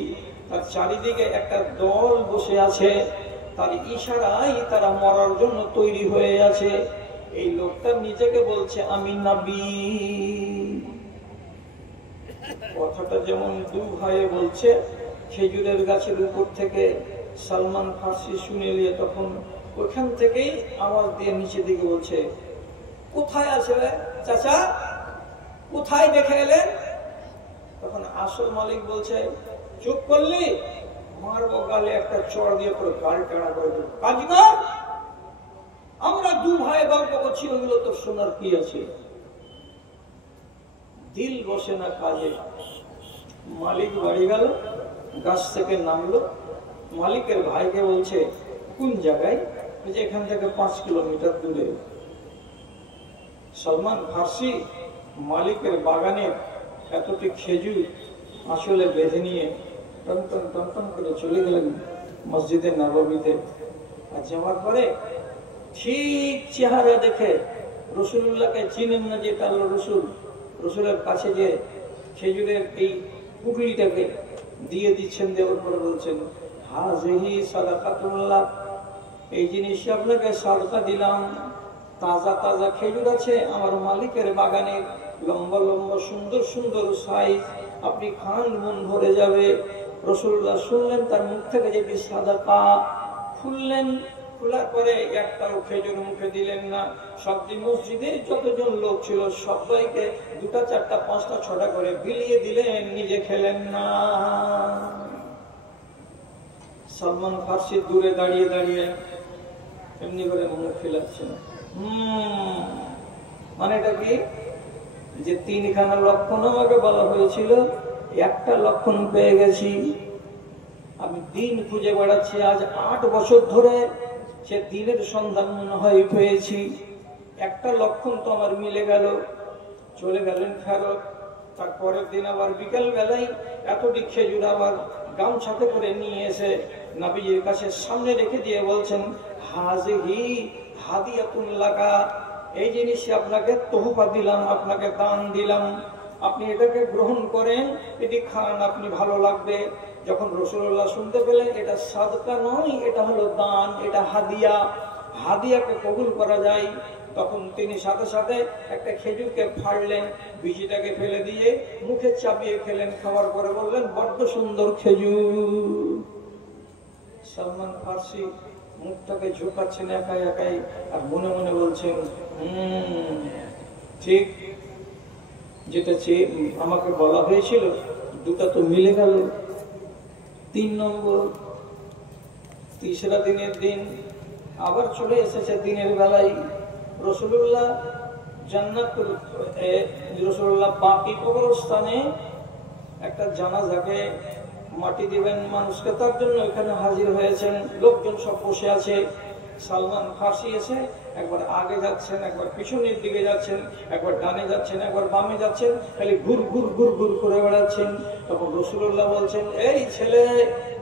তার চারিদিকে একটা দল বসে আছে, তার ইশারায় তারা মরার জন্য তৈরি হয়ে আছে। এই লোকটা নিজেকে বলছে আমি নবী। কথাটা যেমন 2 ভাইয়ে বলছে, খেজুরের গাছের উপর থেকে সালমান ফার্সি শুনে নিয়ে তখন ওখান থেকেই আওয়াজ দিয়ে নিচে দিকে বলছে, কোথায় আছে চাচা, কোথায় দেখে এলেন? তখন আসল মালিক বলছে, চুপ করলি, মারবো গালে একটা চড় দিয়ে পুরো গাল টাড়া করে দেবো, কাজ না, আমরা 2 ভাই গল্প করছি, ওগুলো তো শোনার কি আছে। দিল বসে না কাজে। মালিক বাড়ি গেল, গাছ থেকে নামলো, মালিকের ভাইকে বলছে কোন জায়গায়, এখান থেকে 5 কিলোমিটার দূরে। সালমান ফার্সি মালিকের বাগানে এতটি খেজুর আসলে বেঁধে নিয়ে টন টন টন করে চলে গেলেন মসজিদে নববীতে। আর যাওয়ার পরে ঠিক চেহারা দেখে রসুল্লাহকে চিনেন না, যেটা আল্লাহ রসুল, রসুলের কাছে যে খেজুরের এই পুটলিটাকে দিয়ে দিচ্ছেন, দেওয়ার পরে বলছেন হাজিহি সাদাকাতুল্লাহ, এই জিনিসটা আপনাকে সাদকা দিলাম, তাজা তাজা খেজুর আছে আমার মালিকের বাগানে, লম্বা লম্বা সুন্দর সুন্দর সাইজ, আপনি খান মন ভরে যাবে। রাসূলুল্লাহ শুনলেন, তার মুখ থেকে যে সাদাকা খুললেন, খোলার পরে একটাও খেজুর মুখে দিলেন না। সবজি মসজিদে যতজন লোক ছিল সবাইকে 2টা 4টা 5টা 6টা করে বিলিয়ে দিলেন, নিজে খেলেন না। সালমান ফার্সি দূরে দাঁড়িয়ে দাঁড়িয়ে এমনি করে মুখ খেলাচ্ছেন। মানে এটা কি, যে 3খানা লক্ষণ আমাকে বলা হয়েছিল, একটা লক্ষণ পেয়ে গেছি। আমি দিন খুঁজে বেড়াচ্ছি আজ 8 বছর ধরে, সে দিনের সন্ধান মনে হয় পেয়েছি। একটা লক্ষণ তো আমার মিলে গেল। চলে গেলেন ফেরত। তারপরের দিন আবার বিকেল বেলায় এতটি খেজুর আবার গামছাতে করে নিয়ে এসে নবীজির কাছে সামনে রেখে দিয়ে বলছেন হাজিহি হাদিয়াতুন লাকা, এই জিনিস আপনাকে তোহফা দিলাম, আপনাকে দান দিলাম, আপনি এটাকে গ্রহণ করেন, এটি খান, আপনি ভালো লাগবে। যখন রাসূলুল্লাহ শুনতে পেলেন এটা সাদকা নয়, এটা হলো দান, এটা হাদিয়া, হাদিয়াকে কবুল করা যায়, তখন তিনি সাথে সাথে একটা খেজুরকে ফাড়লেন, বিচিটাকে ফেলে দিয়ে মুখে চাপিয়ে খেলেন। খাওয়ার পরে বললেন বড্ড সুন্দর খেজুর। সালমান ফার্সি মুখটাকে ঝুঁকাচ্ছেন একাই একাই, আর মনে মনে বলছেন ঠিক যেটা আমাকে বলা হয়েছিল, 2টা তো মিলে গেল। 3 নম্বর, তিসরা দিনের দিন আবার চলে এসেছে দিনের বেলায়। রাসূলুল্লাহ রাসূলুল্লাহ বাকি কবরস্থানে একটা জানাজাকে মাটি দিবেন মানুষকে, তার জন্য এখানে হাজির হয়েছেন। লোকজন সব বসে আছে। সালমান ফার্সি এসে একবার আগে যাচ্ছেন, একবার পিছনের দিকে যাচ্ছেন, একবার ডানে যাচ্ছেন, একবার বামে যাচ্ছেন, খালি ঘুর ঘুর ঘুর ঘুর করে বেড়াচ্ছেন। তখন রাসূলুল্লাহ বলছেন এই ছেলে,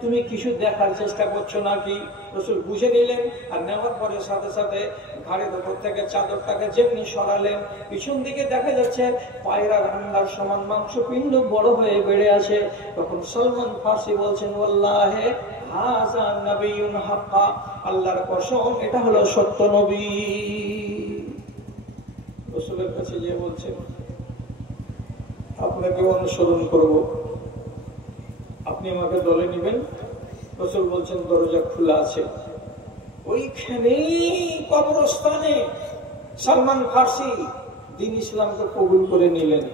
তুমি কিছু দেখার চেষ্টা করছো নাকি? রাসূল বুঝে নিলেন, আর নেওয়ার পরে সাথে সাথে ঘাড়ের উপর থেকে চাদরটাকে যেমনি সরালেন, পিছন দিকে দেখা যাচ্ছে পায়রা রান্নার সমান মাংসপিণ্ড বড় হয়ে বেড়ে আসে। তখন সালমান ফার্সি বলছেন ওয়াল্লাহি হাযা নবিয়্যুন হাক্কা, আল্লাহর কসম এটা হলো সত্য নবী। রাসূলের কাছে গিয়ে বলছেন আপনাকে অনুসরণ করব, আপনি আমাকে দলে নেবেন? রাসূল বলছেন দরজা খোলা আছে। ওইখানেই কবরস্থানে সালমান ফার্সি দ্বীন ইসলামকে কবুল করে নিলেন।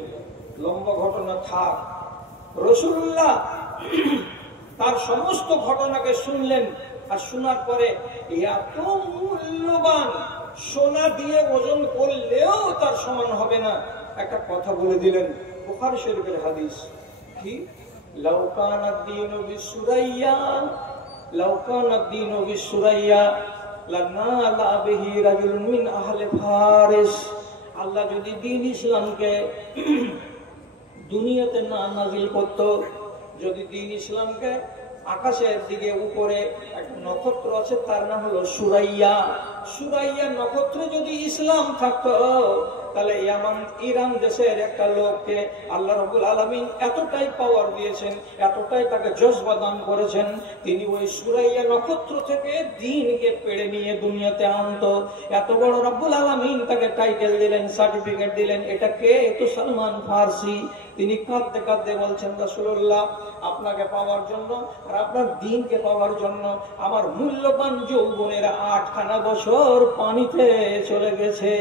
লম্বা ঘটনা থাক, রাসূলুল্লাহ তার সমস্ত ঘটনাকে শুনলেন, আর শোনার পরে এত মূল্যবান সোনা দিয়ে ওজন করলেও তার সমান হবে না একটা কথা বলে দিলেন। বুখারী শরীফের হাদিস কি, লাউ কানাদ দীনু বিসুরাইয়া, লাউ কানাদ দীনু বিসুরাইয়া লানালা বিহি রাজুলুন মিন আহলি ফারিস, আল্লাহ যদি দ্বীন ইসলামকে দুনিয়াতে না নাযিল করত, যদি দ্বীন ইসলামকে আকাশের দিকে উপরে একটা নক্ষত্র আছে তার নাম হলো সুরাইয়া, সুরাইয়া নক্ষত্রে যদি ইসলাম থাকতো, তাহলে ইরান দেশের একটা লোককে আল্লাহ রাব্বুল আলামিন এতটাই পাওয়ার দিয়েছেন, এতটাই তাকে জজবা দান করেছেন, তিনি ওই সুরাইয়া নক্ষত্র থেকে দ্বীনকে পেড়ে নিয়ে দুনিয়াতে আনতো। এত বড় রাব্বুল আলামিন তাকে টাইটেল দিলেন, সার্টিফিকেট দিলেন। এটা কে? এত সালমান ফার্সি। তিনি কাঁদতে কাঁদতে বলছেন রাসূলুল্লাহ আপনাকে পাওয়ার জন্য আর আপনার দ্বীনকে পাওয়ার জন্য আমার মূল্যবান যৌবনের 8খানা বছর পানিতে চলে গেছে।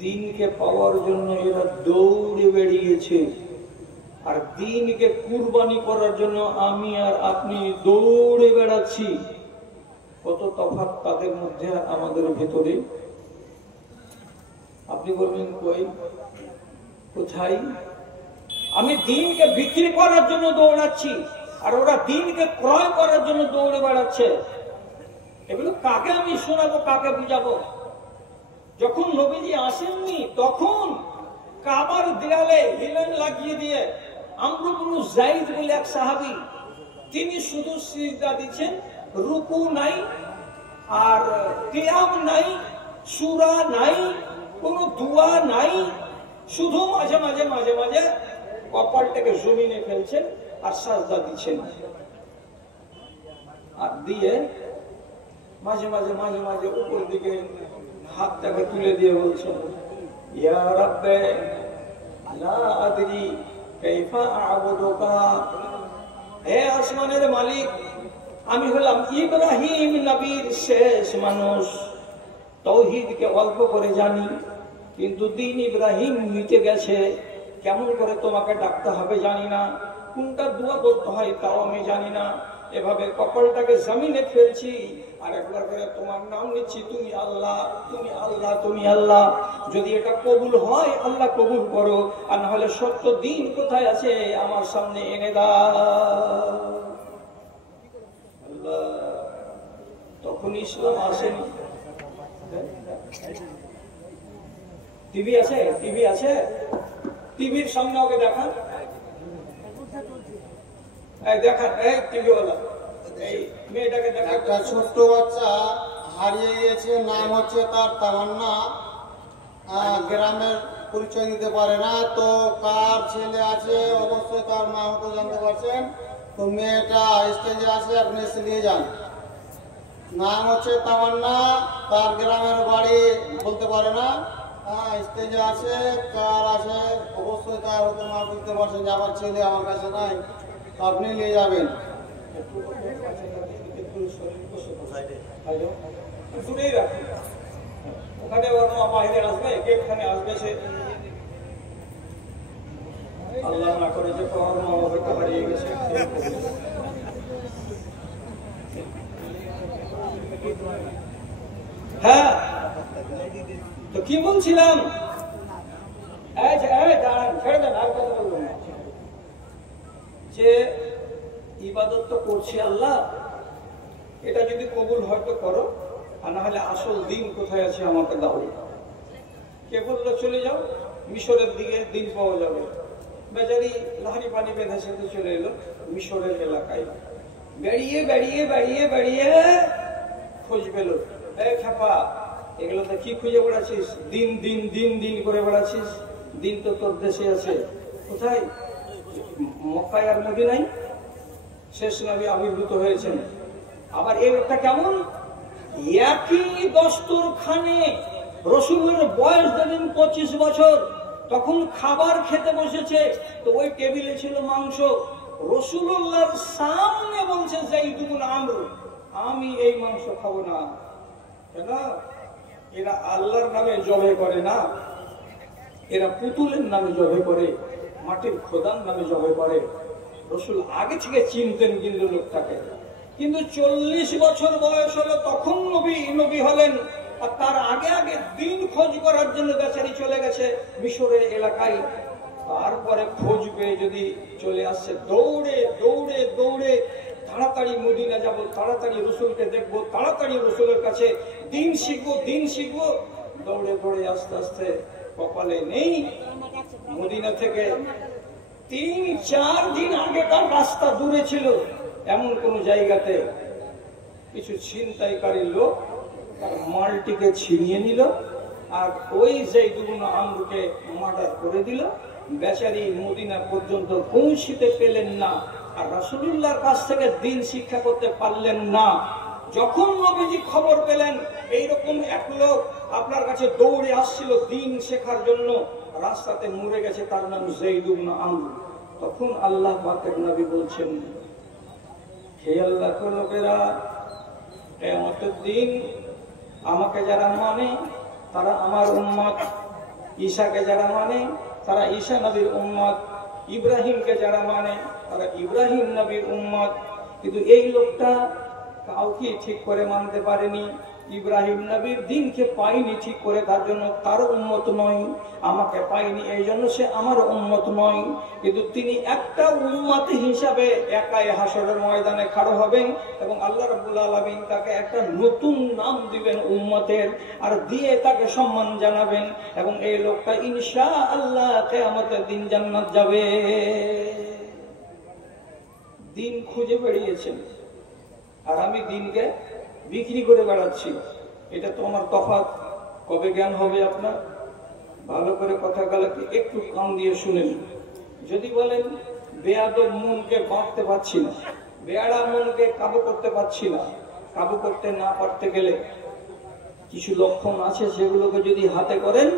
দ্বীনকে পাওয়ার জন্য এরা দৌড়ে বেরিয়েছে, আর দ্বীনকে কুরবানি করার জন্য আমি আর আপনি দৌড়ে বেড়াচ্ছি। কত তফাৎ তাদের মধ্যে আর আমাদের ভেতরে। আপনি বলবেন কই, কোথায়? আমি দ্বীনকে বিক্রি করার জন্য দৌড়াচ্ছি, আর ওরা দ্বীনকে ক্রয় করার জন্য দৌড়ে বেড়াচ্ছে। এগুলো কাকে আমি শোনাবো, কাকে বুঝাবো? যখন নবীজি আসেননি তখন কাবার দেয়ালে হিলেন লাগিয়ে দিয়ে আমর ইবনে যায়েদ বলে এক সাহাবী, তিনি শুধু সিজদা দিচ্ছেন রুকু নাই, আর কিয়াম নাই, সূরা নাই, কোনো দোয়া নাই, শুধু মাঝে মাঝে মাঝে মাঝে কপালটাকে জমিনে ফেলছেন আর সাজদা দিচ্ছেন, আর দিয়ে মাঝে মাঝে মাঝে মাঝে উপর দিকে হাতটাকে তুলে দিয়ে বলছেন, ইয়া রাব্বে লা আদরি কাইফা আ'বুদুকা, হে আসমানের মালিক, আমি হলাম ইব্রাহিম নবীর শেষ মানুষ, তাওহীদকে অল্প করে জানি, কিন্তু দিন ইব্রাহিম মিটে গেছে, কেমন করে তোমাকে ডাকতে হবে জানি না, কোনটা দোয়া বলতে হয় তাও আমি জানি না, এভাবে কপালটাকে জমিনে ফেলছি আর একবার করে তোমার নাম নিচ্ছি, তুমি আল্লাহ, তুমি আল্লাহ, তুমি আল্লাহ। যদি এটা কবুল হয় আল্লাহ কবুল করো, আর না হলে সত্য দিন কোথায় আছে আমার সামনে এনে দাও। আল্লাহ, তখন ইসলাম আসেনি। টিভি আছে, টিভি আছে, টিভির সামনে ওকে দেখান, দেখান, এই টিভিওয়ালা, এই মেয়েটাকে দেখান। একটা ছোট্ট বাচ্চা হারিয়ে গিয়েছে, নাম হচ্ছে তার তামান্না, গ্রামের পরিচয় দিতে পারে না, তো কার ছেলে আছে অবশ্যই তার মা হয়তো জানতে পারছেন, তো মেয়েটা স্টেজে আছে, আপনি এসে নিয়ে যান। নাম হচ্ছে তামান্না, তার গ্রামের বাড়ি বলতে পারে না, স্টেজে আছে, কার আছে অবশ্যই তার হয়তো মা বুঝতে পারছেন যে আমার ছেলে আমার কাছে নাই, আপনি নিয়ে যাবেন। ওখানে ওর মা বাইরে আসবে, এখানে আসবে, সে আল্লাহ না করে যে ওর মা হয়তো হারিয়ে গেছে। হ্যাঁ, তো কি বলছিলাম, ছেড়ে দেন, আর কথা বলবো না, যে ইবাদত তো করছি আল্লাহ, এটা যদি কবুল হয়তো করো, আর না হলে আসল দিন কোথায় আছে আমাকে দাও। কে বললো চলে যাও মিশরের দিকে, দিন পাওয়া যাবে। বেচারি লাহারি পানি বেঁধে সেতে চলে এলো মিশরের এলাকায়, বেরিয়ে বেরিয়ে বেরিয়ে বেরিয়ে খোঁজ পেল, এই খেপা, এগুলো তো কি খুঁজে বেড়াচ্ছিস, দিন দিন দিন দিন করে বেড়াচ্ছিস, দিন তো তোর দেশে আছে, কোথায়? মক্কায় আর মদিনায় শেষ নবী আবির্ভূত হয়েছেন। আবার এই লোকটা কেমন, একই দস্তরখানে, রসুলের বয়স ধরেন 25 বছর, তখন খাবার খেতে বসেছে, তো ওই টেবিলে ছিল মাংস, রসুলুল্লাহর সামনে বলছে যাইদ ইবনে আমর, আমি এই মাংস খাবো না। কেন? এরা আল্লাহর নামে জবে করে না, এরা পুতুলের নামে জবে করে, মাটির খোদার নামে জবে করে। রসুল আগে থেকে চিনতেন কিন্তু লোকটাকে, কিন্তু 40 বছর বয়স হলো তখন নবী হলেন, আর তার আগে আগে দিন খোঁজ করার জন্য বেচারি চলে গেছে মিশরের এলাকায়। তারপরে খোঁজ পেয়ে যদি চলে আসছে, দৌড়ে দৌড়ে দৌড়ে তাড়াতাড়ি মদিনা যাব, তাড়াতাড়ি রসুলকে দেখবো, তাড়াতাড়ি রসুলের কাছে দিন শিখবো, দিন শিখবো, দৌড়ে দৌড়ে আস্তে আস্তে কপালে নেই। মদিনা থেকে 3-4 দিন আগেকার রাস্তা দূরে ছিল, এমন কোন জায়গাতে কিছু ছিনতাইকারী লোক তার মালটিকে ছিনিয়ে নিল, আর ওই যাইদ ইবনে আমরকে মার্ডার করে দিল। বেচারি মদিনা পর্যন্ত পৌঁছিতে পেলেন না, আর রাসূলুল্লাহর কাছ থেকে দিন শিক্ষা করতে পারলেন না। যখন নবীজি খবর পেলেন এইরকম এক লোক আপনার কাছে দৌড়ে আসছিল দিন শেখার জন্য, রাস্তাতে মরে গেছে, তার নাম যাইদ ইবনে আমর, তখন আল্লাহ পাকের নবী বলছেন, হে আল্লাহর লোকেরা, কিয়ামতের দিন আমাকে যারা মানে তারা আমার উম্মত, ঈসাকে যারা মানে তারা ঈসা নবীর উম্মত, ইব্রাহিমকে যারা মানে তারা ইব্রাহিম নবীর উম্মত। কিন্তু এই লোকটা কাউকে ঠিক করে মানতে পারেনি, ইব্রাহিম নবীর দিনকে পাইনি ঠিক করে, তার জন্য তার উম্মত নয়, আমাকে পাইনি এই জন্য সে আমার উম্মত নয়। কিন্তু তিনি একটা উম্মত হিসাবে একাই হাসরের ময়দানে খাড়া হবেন, এবং আল্লাহ রাব্বুল আলামিন তাকে একটা নতুন নাম দিবেন উম্মতের, আর দিয়ে তাকে সম্মান জানাবেন, এবং এই লোকটা ইনশাআল্লাহ কিয়ামতের দিন জান্নাত যাবে। দিন খুঁজে বেরিয়েছেন, আর আমি দিনকে বিক্রি করে বেড়াচ্ছি। এটা তো আমার তফাৎ। কবে জ্ঞান হবে আপনার? ভালো করে কথাগুলোকে একটু কান দিয়ে শুনেন। যদি বলেন বেয়াদব মনকে বাঁধতে পারছি না, বেয়াড়া মনকে কাবু করতে পারছি না, কাবু করতে না পারতে গেলে কিছু লক্ষণ আছে, সেগুলোকে যদি হাতে করেন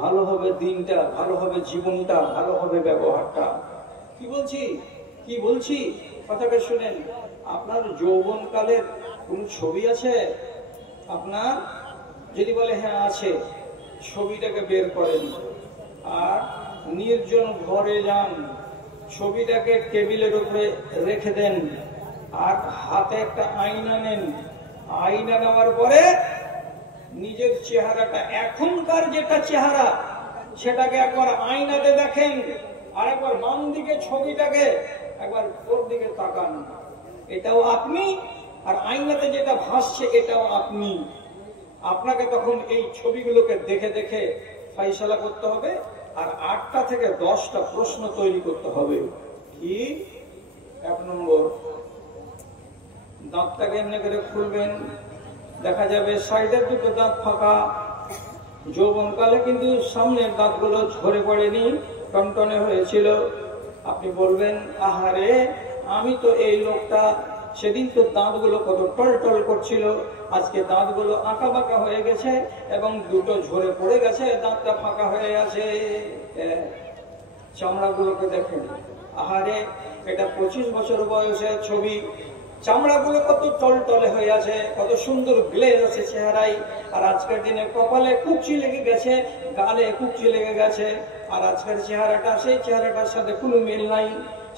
ভালো হবে দিনটা, ভালো হবে জীবনটা, ভালো হবে ব্যবহারটা। কি বলছি কথাটা শুনেন। আপনার যৌবনকালের কোন ছবি আছে আপনার? যদি বলে হ্যাঁ আছে, ছবিটাকে বের করেন আর নির্জন ঘরে যান, ছবিটাকে টেবিলের উপরে রেখে দেন আর হাতে একটা আয়না নেন। আয়না নেওয়ার পরে নিজের চেহারাটা, এখনকার যেটা চেহারা, সেটাকে একবার আয়নাতে দেখেন, আর একবার বাম দিকে ছবিটাকে একবার ওর দিকে তাকান। এটাও আপনি, আর আয়নাতে যেটা ভাসছে এটাও আপনি। আপনাকে তখন এই ছবিগুলোকে দেখে দেখে ফয়সালা করতে হবে, আর 8টা থেকে 10টা প্রশ্ন তৈরি করতে হবে। কি? 1 নম্বর, দাঁতটাকে এমনি করে খুলবেন, দেখা যাবে সাইডের দুটো দাঁত ফাঁকা। যৌবনকালে কিন্তু সামনের দাঁতগুলো ঝরে পড়েনি, টনটনে হয়েছিল। আপনি বলবেন, আহারে আমি তো এই লোকটা, সেদিন তো দাঁতগুলো কত টলটল করছিল, আজকে দাঁতগুলো আঁকা বাঁকা হয়ে গেছে এবং দুটো ঝরে পড়ে গেছে, দাঁতটা ফাঁকা হয়ে আছে। চামড়াগুলোকে দেখেন, আহারে এটা 25 বছর বয়সের ছবি, চামড়াগুলো কত টলটলে হয়ে আছে, কত সুন্দর গ্লেজ আছে চেহারায়। আর আজকের দিনে কপালে কুচি লেগে গেছে, গালে কুচি লেগে গেছে, আর আজকের চেহারাটা সেই চেহারাটার সাথে কোনো মিল নাই।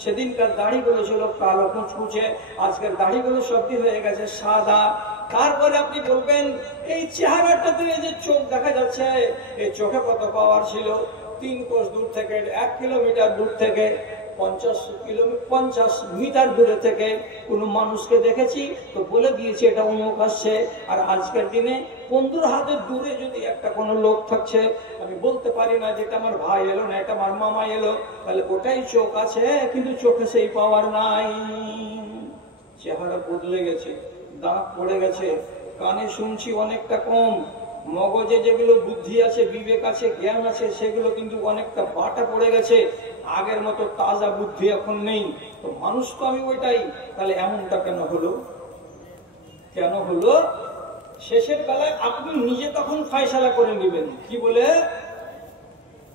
সেদিনকার দাড়িগুলো ছিল কালো কুচকুচে, আজকের দাড়িগুলো সবটি হয়ে গেছে সাদা। তারপরে আপনি বলবেন, এই চেহারাটাতে যে চোখ দেখা যাচ্ছে, এই চোখে কত পাওয়ার ছিল। 3 কোষ দূর থেকে, 1 কিলোমিটার দূর থেকে, 50 মিটার দূরে থেকে কোন মানুষকে দেখেছি তো বলে দিয়েছি এটা অমুক আসছে। আর আজকের দিনে 15 হাতের দূরে যদি একটা কোনো লোক থাকছে, আমি বলতে পারি না যেটা আমার ভাই এলো না এটা আমার মামা এলো, তাহলে ওটাই চোখ আছে, কিন্তু চোখে সেই পাওয়ার নাই। চেহারা বদলে গেছে, দাঁত পড়ে গেছে, কানে শুনছি অনেকটা কম, মগজে যেগুলো বুদ্ধি আছে, বিবেক আছে, জ্ঞান আছে, সেগুলো কিন্তু অনেকটা বাটা পড়ে গেছে। আগের মতো তাজা বুদ্ধি এখন নেই। তো মানুষ তো আমি ওইটাই, তাহলে এমনটা কেন হলো? শেষের বেলায় আপনি নিজে তখন ফয়সালা করে নেবেন। কি বলে?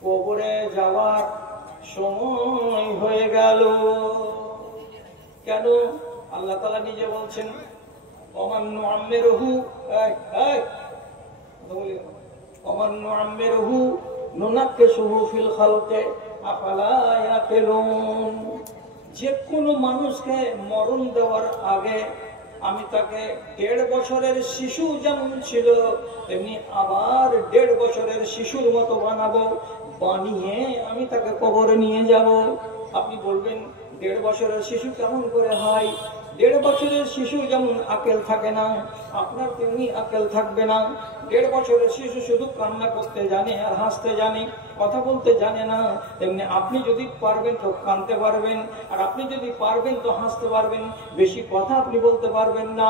কবরে যাওয়ার সময় হয়ে গেল। কেন? আল্লাহ তাআলা নিজে বলছেন, ওমান নুআম্মিরহু ওমান নুআম্মিরহু নুনাক্কিসুহু ফিল খালকি আফালা ইয়াকিলুন। যে কোনো মানুষকে মরণ দেওয়ার আগে আমি তাকে 1.5 বছরের শিশু যেমন ছিল তেমনি আবার 1.5 বছরের শিশুর মতো বানাবো, বানিয়ে আমি তাকে কবরে নিয়ে যাব। আপনি বলবেন 1.5 বছরের শিশু কেমন করে হয়? 1.5 বছরের শিশু যেমন আকেল থাকে না, আপনার তেমনি আকেল থাকবে না। 1.5 বছরের শিশু শুধু কান্না করতে জানে আর হাসতে জানে, কথা বলতে জানে না। তেমনি আপনি যদি পারবেন তো কাঁদতে পারবেন, আর আপনি যদি পারবেন তো হাসতে পারবেন। বেশি কথা আপনি বলতে পারবেন না।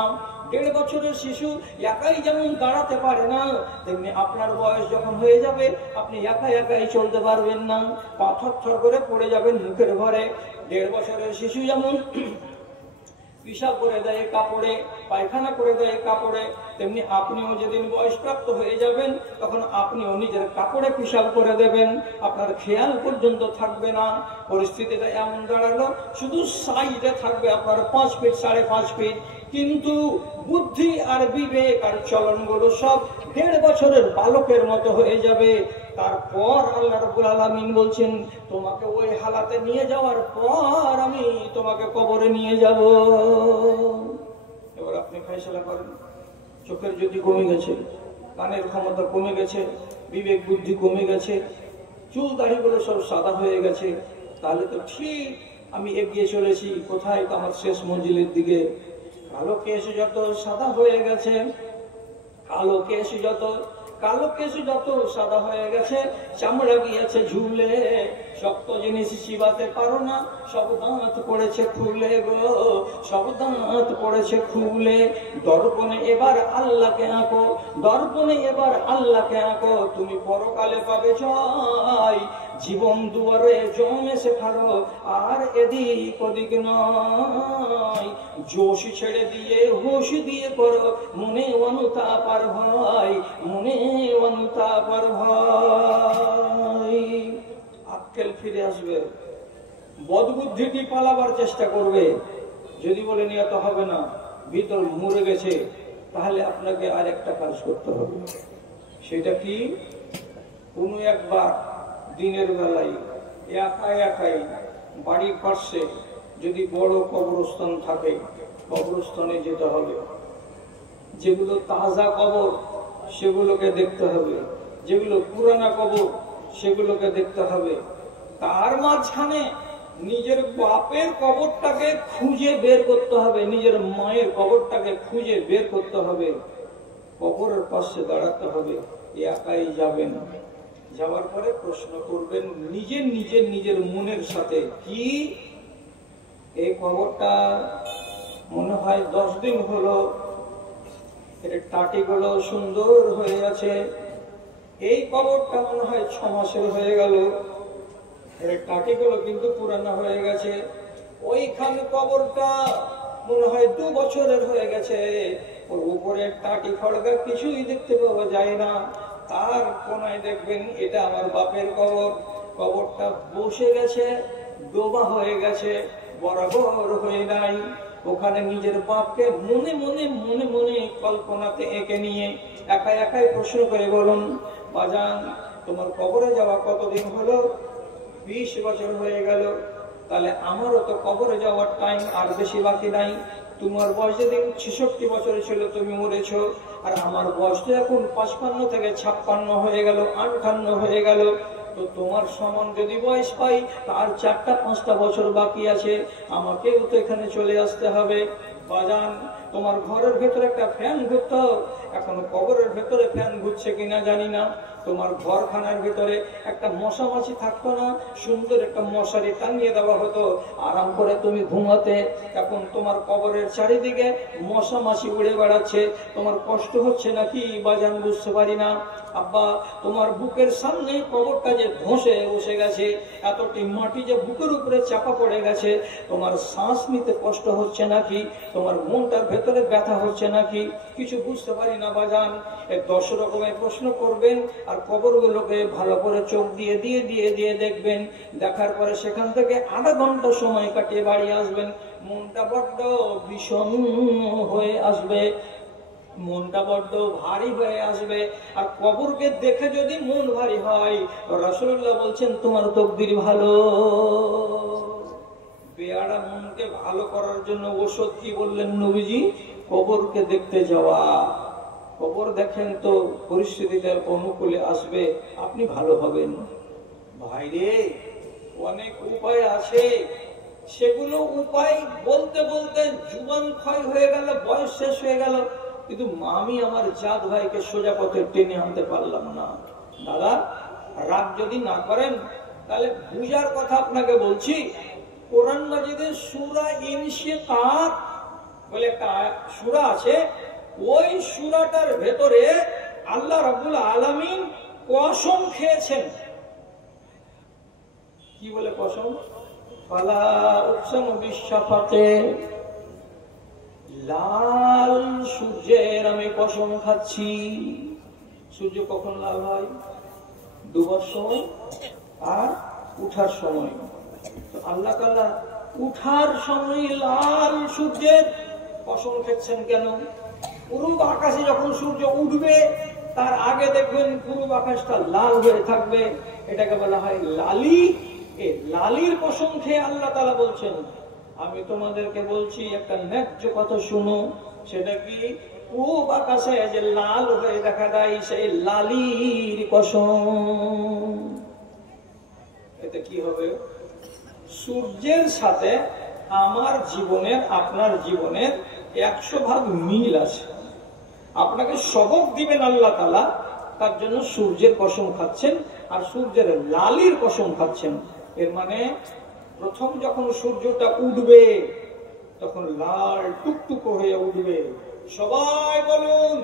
1.5 বছরের শিশু একাই যেমন দাঁড়াতে পারে না, তেমনি আপনার বয়স যখন হয়ে যাবে আপনি একাই চলতে পারবেন না, পা থরথর করে পড়ে যাবেন মুখের ঘরে। 1.5 বছরের শিশু যেমন পিশাব করে দেয় কাপড়ে, পায়খানা করে দেয় কাপড়ে, তেমনি আপনিও যেদিন বয়সপ্রাপ্ত হয়ে যাবেন তখন আপনিও নিজের কাপড়ে পিশাব করে দেবেন, আপনার খেয়াল পর্যন্ত থাকবে না। পরিস্থিতিটা এমন দাঁড়ালো, শুধু সাইডে থাকবে আপনার 5 ফিট 5.5 ফিট, কিন্তু বুদ্ধি আর বিবেক আর চলনগুলো সব 1.5 বছরের বালকের মতো হয়ে যাবে। তারপর আল্লাহ রাব্বুল আলামিন বলছেন, তোমাকে ওই হালাতে নিয়ে যাওয়ার পর আমি তোমাকে কবরে নিয়ে যাব। এবার আপনি ফয়সালা করেন। চোখের জ্যোতি কমে গেছে, কানের ক্ষমতা কমে গেছে, বিবেক বুদ্ধি কমে গেছে, চুল দাড়িগুলো সব সাদা হয়ে গেছে, তাহলে তো ঠিক আমি এগিয়ে চলেছি কোথায়? তো আমার শেষ মঞ্জিলের দিকে। কালো কেশ যত সাদা হয়ে গেছে, কালো কেশ যত কালো কেশ যত সাদা হয়ে গেছে, চামড়া গিয়েছে ঝুলে, শক্ত জিনিস চিবাতে পারো না, সব দাঁত পড়েছে খুলে গো, সব দাঁত পড়েছে খুলে। দর্পণে এবার আল্লাহকে আঁকো, দর্পণে এবার আল্লাহকে আঁকো, তুমি পরকালে পাবে জয়। জীবন দুয়ারে জমে শেখারো, আর এদিক ওদিক নয়। জোশ ছেড়ে দিয়ে হোশ দিয়ে করো, মনে অনুতাপ আর ভয়, মনে অনুতাপ আর ভয়। আক্কেল ফিরে আসবে, বদবুদ্ধিটি পালাবার চেষ্টা করবে। যদি বলে নিয়ে তো হবে না, ভিতর মরে গেছে, তাহলে আপনাকে আর একটা কাজ করতে হবে। সেটা কি? কোনো একবার দিনের বেলায় একা একাই বাড়ির পাশে যদি বড় কবরস্থান থাকে, কবরস্থানে যেতে হবে। যেগুলো তাজা কবর সেগুলোকে দেখতে হবে, যেগুলো পুরানা কবর সেগুলোকে দেখতে হবে। তার মাঝখানে নিজের বাপের কবরটাকে খুঁজে বের করতে হবে, নিজের মায়ের কবরটাকে খুঁজে বের করতে হবে। কবরের পাশে দাঁড়াতে হবে, একাই যাবেন। যাওয়ার পরে প্রশ্ন করবেন নিজের মনের সাথে, কি এই কবরটা মনে হয় 10 দিন হলো, এর টাটিগুলো সুন্দর হয়ে আছে। এই কবরটা মনে হয় 6 মাসের হয়ে গেল, এর টাটিগুলো কিন্তু পুরানো হয়ে গেছে। ওইখানে কবরটা মনে হয় 2 বছরের হয়ে গেছে, ওর উপরে টাটি খড়গা কিছুই দেখতে পাওয়া যায় না। তার কোনায় দেখবেন এটা আমার বাপের কবর, কবরটা বসে গেছে, ডোবা হয়ে গেছে, বরাবর হয়ে নাই। ওখানে নিজের বাপকে মনে মনে কল্পনাতে এঁকে নিয়ে একা একাই প্রশ্ন করে বলুন, বাজান তোমার কবরে যাওয়া কতদিন হলো? 20 বছর হয়ে গেল। তাহলে আমারও তো কবরে যাওয়ার টাইম আর বেশি বাকি নাই। তোমার বয়স যেদিন 66 বছর ছিল তুমি মরেছো, আর আমার বয়স তো এখন 55 থেকে 56 হয়ে গেল, 58 হয়ে গেল। তো তোমার সমান যদি বয়স পাই, তার 4-5টা বছর বাকি আছে, আমাকেও তো এখানে চলে আসতে হবে। বাজান তোমার ঘরের ভেতরে একটা ফ্যান ঘুরতো, এখন কবরের ভেতরে ফ্যান ঘুরছে কিনা জানি না। তোমার ঘরখানার ভেতরে একটা মশা মাছি থাকতো না, সুন্দর একটা মশারি টাঙিয়ে দেওয়া হতো, আরাম করে তুমি ঘুমাতে। এখন তোমার কবরের চারিদিকে মশা মাছি উড়ে বেড়াচ্ছে, তোমার কষ্ট হচ্ছে নাকি বাজান বুঝতে পারি না। আব্বা তোমার বুকের সামনে কবরটা যে ধসে বসে গেছে, এতটি মাটি যে বুকের উপরে চাপা পড়ে গেছে, তোমার শ্বাস নিতে কষ্ট হচ্ছে নাকি, তোমার মনটার ভেতরে ব্যথা হচ্ছে নাকি, কিছু বুঝতে পারি না বাজান। 10 রকমের প্রশ্ন করবেন, আর কবরগুলোকে ভালো করে চোখ দিয়ে দেখবেন। দেখার পরে সেখান থেকে আধা ঘন্টা সময় কাটিয়ে বাড়ি আসবেন। মনটা বড্ড বিষণ্ণ হয়ে আসবে, মনটা বড্ড ভারী হয়ে আসবে। আর কবরকে দেখে যদি মন ভারী হয়, রাসূলুল্লাহ বলছেন তোমার তকদির ভালো। বেয়ারা মনকে ভালো করার জন্য ওষুধ কি বললেন নবীজি? কবরকে দেখতে যাওয়া। কবর দেখেন তো পরিস্থিতিটার অনুকূলে আসবে, আপনি ভালো হবেন। ভাইরে অনেক উপায় আছে, সেগুলো উপায় বলতে বলতে জীবন ক্ষয় হয়ে গেল, বয়স শেষ হয়ে গেল, কিন্তু আমি আমার জাত ভাইকে সোজা পথে টেনে আনতে পারলাম না। দাদা রাগ যদি না করেন, তাহলে বুঝার কথা আপনাকে বলছি। কোরআন মাজিদে সূরা ইনশিকাক বলে একটা সূরা আছে, ওই সূরাটার ভেতরে আল্লাহ রাব্বুল আলামিন কসম খেয়েছেন। কি বলে কসম? ফালা উকসামু বিশফাকে, লাল সূর্যের আমি কসম খাচ্ছি। সূর্য কখন লাল হয়? ডুবার সময় আর উঠার সময়। আল্লাহ তাআলা উঠার সময় লাল সূর্যের কসম খাচ্ছেন কেন? পূর্ব আকাশে যখন সূর্য উঠবে তার আগে দেখবেন পূর্ব আকাশটা লাল হয়ে থাকবে, এটাকে বলা হয় লালি। এই লালির কসম খেয়ে আল্লাহ তাআলা বলছেন, আমি তোমাদেরকে বলছি একটা ন্যায্য কথা শুনো। সেটা কি? পূর্ব আকাশে যে লাল হয়ে দেখা যায়, সেই লালির কসম। এতে কি হবে? সূর্যের সাথে আমার জীবনের আপনার জীবনের 100 ভাগ মিল আছে। আপনাকে সবক দিবেন আল্লাহ তাআলা, তার জন্য সূর্যের কসম খাচ্ছেন আর সূর্যের লালির কসম খাচ্ছেন। এর মানে প্রথম যখন সূর্যটা উঠবে তখন লাল টুকটুকো হয়ে উঠবে। সবাই বলুন,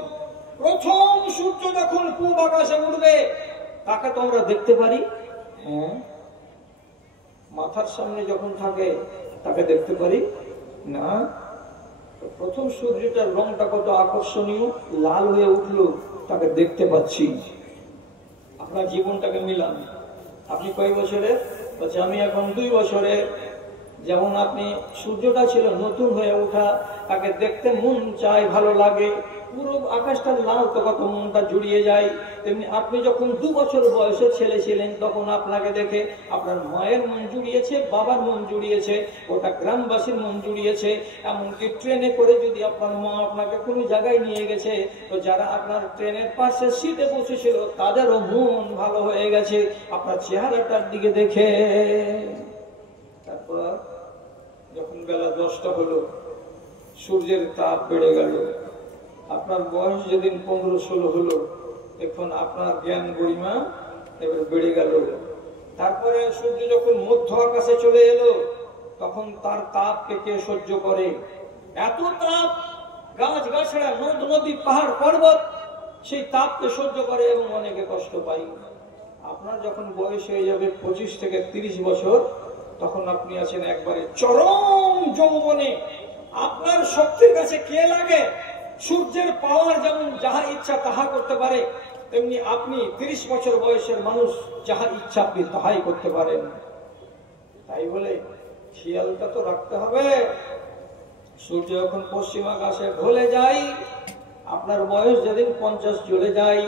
প্রথম সূর্য যখন পূব আকাশে উঠবে তাকে তো আমরা দেখতে পারি, হ্যাঁ, মাথার সামনে যখন থাকে তাকে দেখতে পারি না। প্রথম সূর্যটার রংটা কত আকর্ষণীয়, লাল হয়ে উঠলো, তাকে দেখতে পাচ্ছি। আপনার জীবনটাকে মিলান, আপনি কয় বছরের? বলছে আমি এখন 2 বছরের। যেমন আপনি সূর্যটা ছিল নতুন হয়ে ওঠা, তাকে দেখতে মন চায়, ভালো লাগে, পুরো আকাশটা লাল তো কত মনটা জুড়িয়ে যায়। তেমনি আপনি যখন 2 বছর বয়সের ছেলে ছিলেন তখন আপনাকে দেখে আপনার মায়ের মন জুড়িয়েছে, বাবার মন জুড়িয়েছে, ওটা গ্রামবাসীর মন জুড়িয়েছে। এমনকি ট্রেনে করে যদি আপনার মা আপনাকে কোনো জায়গায় নিয়ে গেছে তো যারা আপনার ট্রেনের পাশে সিটে বসেছিল তাদেরও মন ভালো হয়ে গেছে আপনার চেহারাটার দিকে দেখে। তারপর যখন বেলা 10টা হলো, সূর্যের তাপ বেড়ে গেল, আপনার বয়স যেদিন 15-16 হলো, এখন আপনার জ্ঞান গরিমা এবার বেড়ে গেল। তারপরে সূর্য যখন মধ্য আকাশে চলে এলো তখন তার তাপকে কে সহ্য করে? এত তাপ, গাছ গাছড়া, নদ নদী, পাহাড় পর্বত সেই তাপকে সহ্য করে এবং অনেকে কষ্ট পায়। আপনার যখন বয়স হয়ে যাবে 25 থেকে 30 বছর, তখন আপনি আছেন একবারে চরম যৌবনে। আপনার শক্তির কাছে কে লাগে? সূর্যের পাওয়ার যেমন যাহা ইচ্ছা তাহা করতে পারে, তেমনি আপনি 30 বছর বয়সের মানুষ, যাহা ইচ্ছা আপনি তাহাই করতে পারেন। তাই বলে খেয়ালটা তো রাখতে হবে। সূর্য যখন পশ্চিম আকাশে ঢলে যায়, আপনার বয়স যেদিন 50 চলে যায়,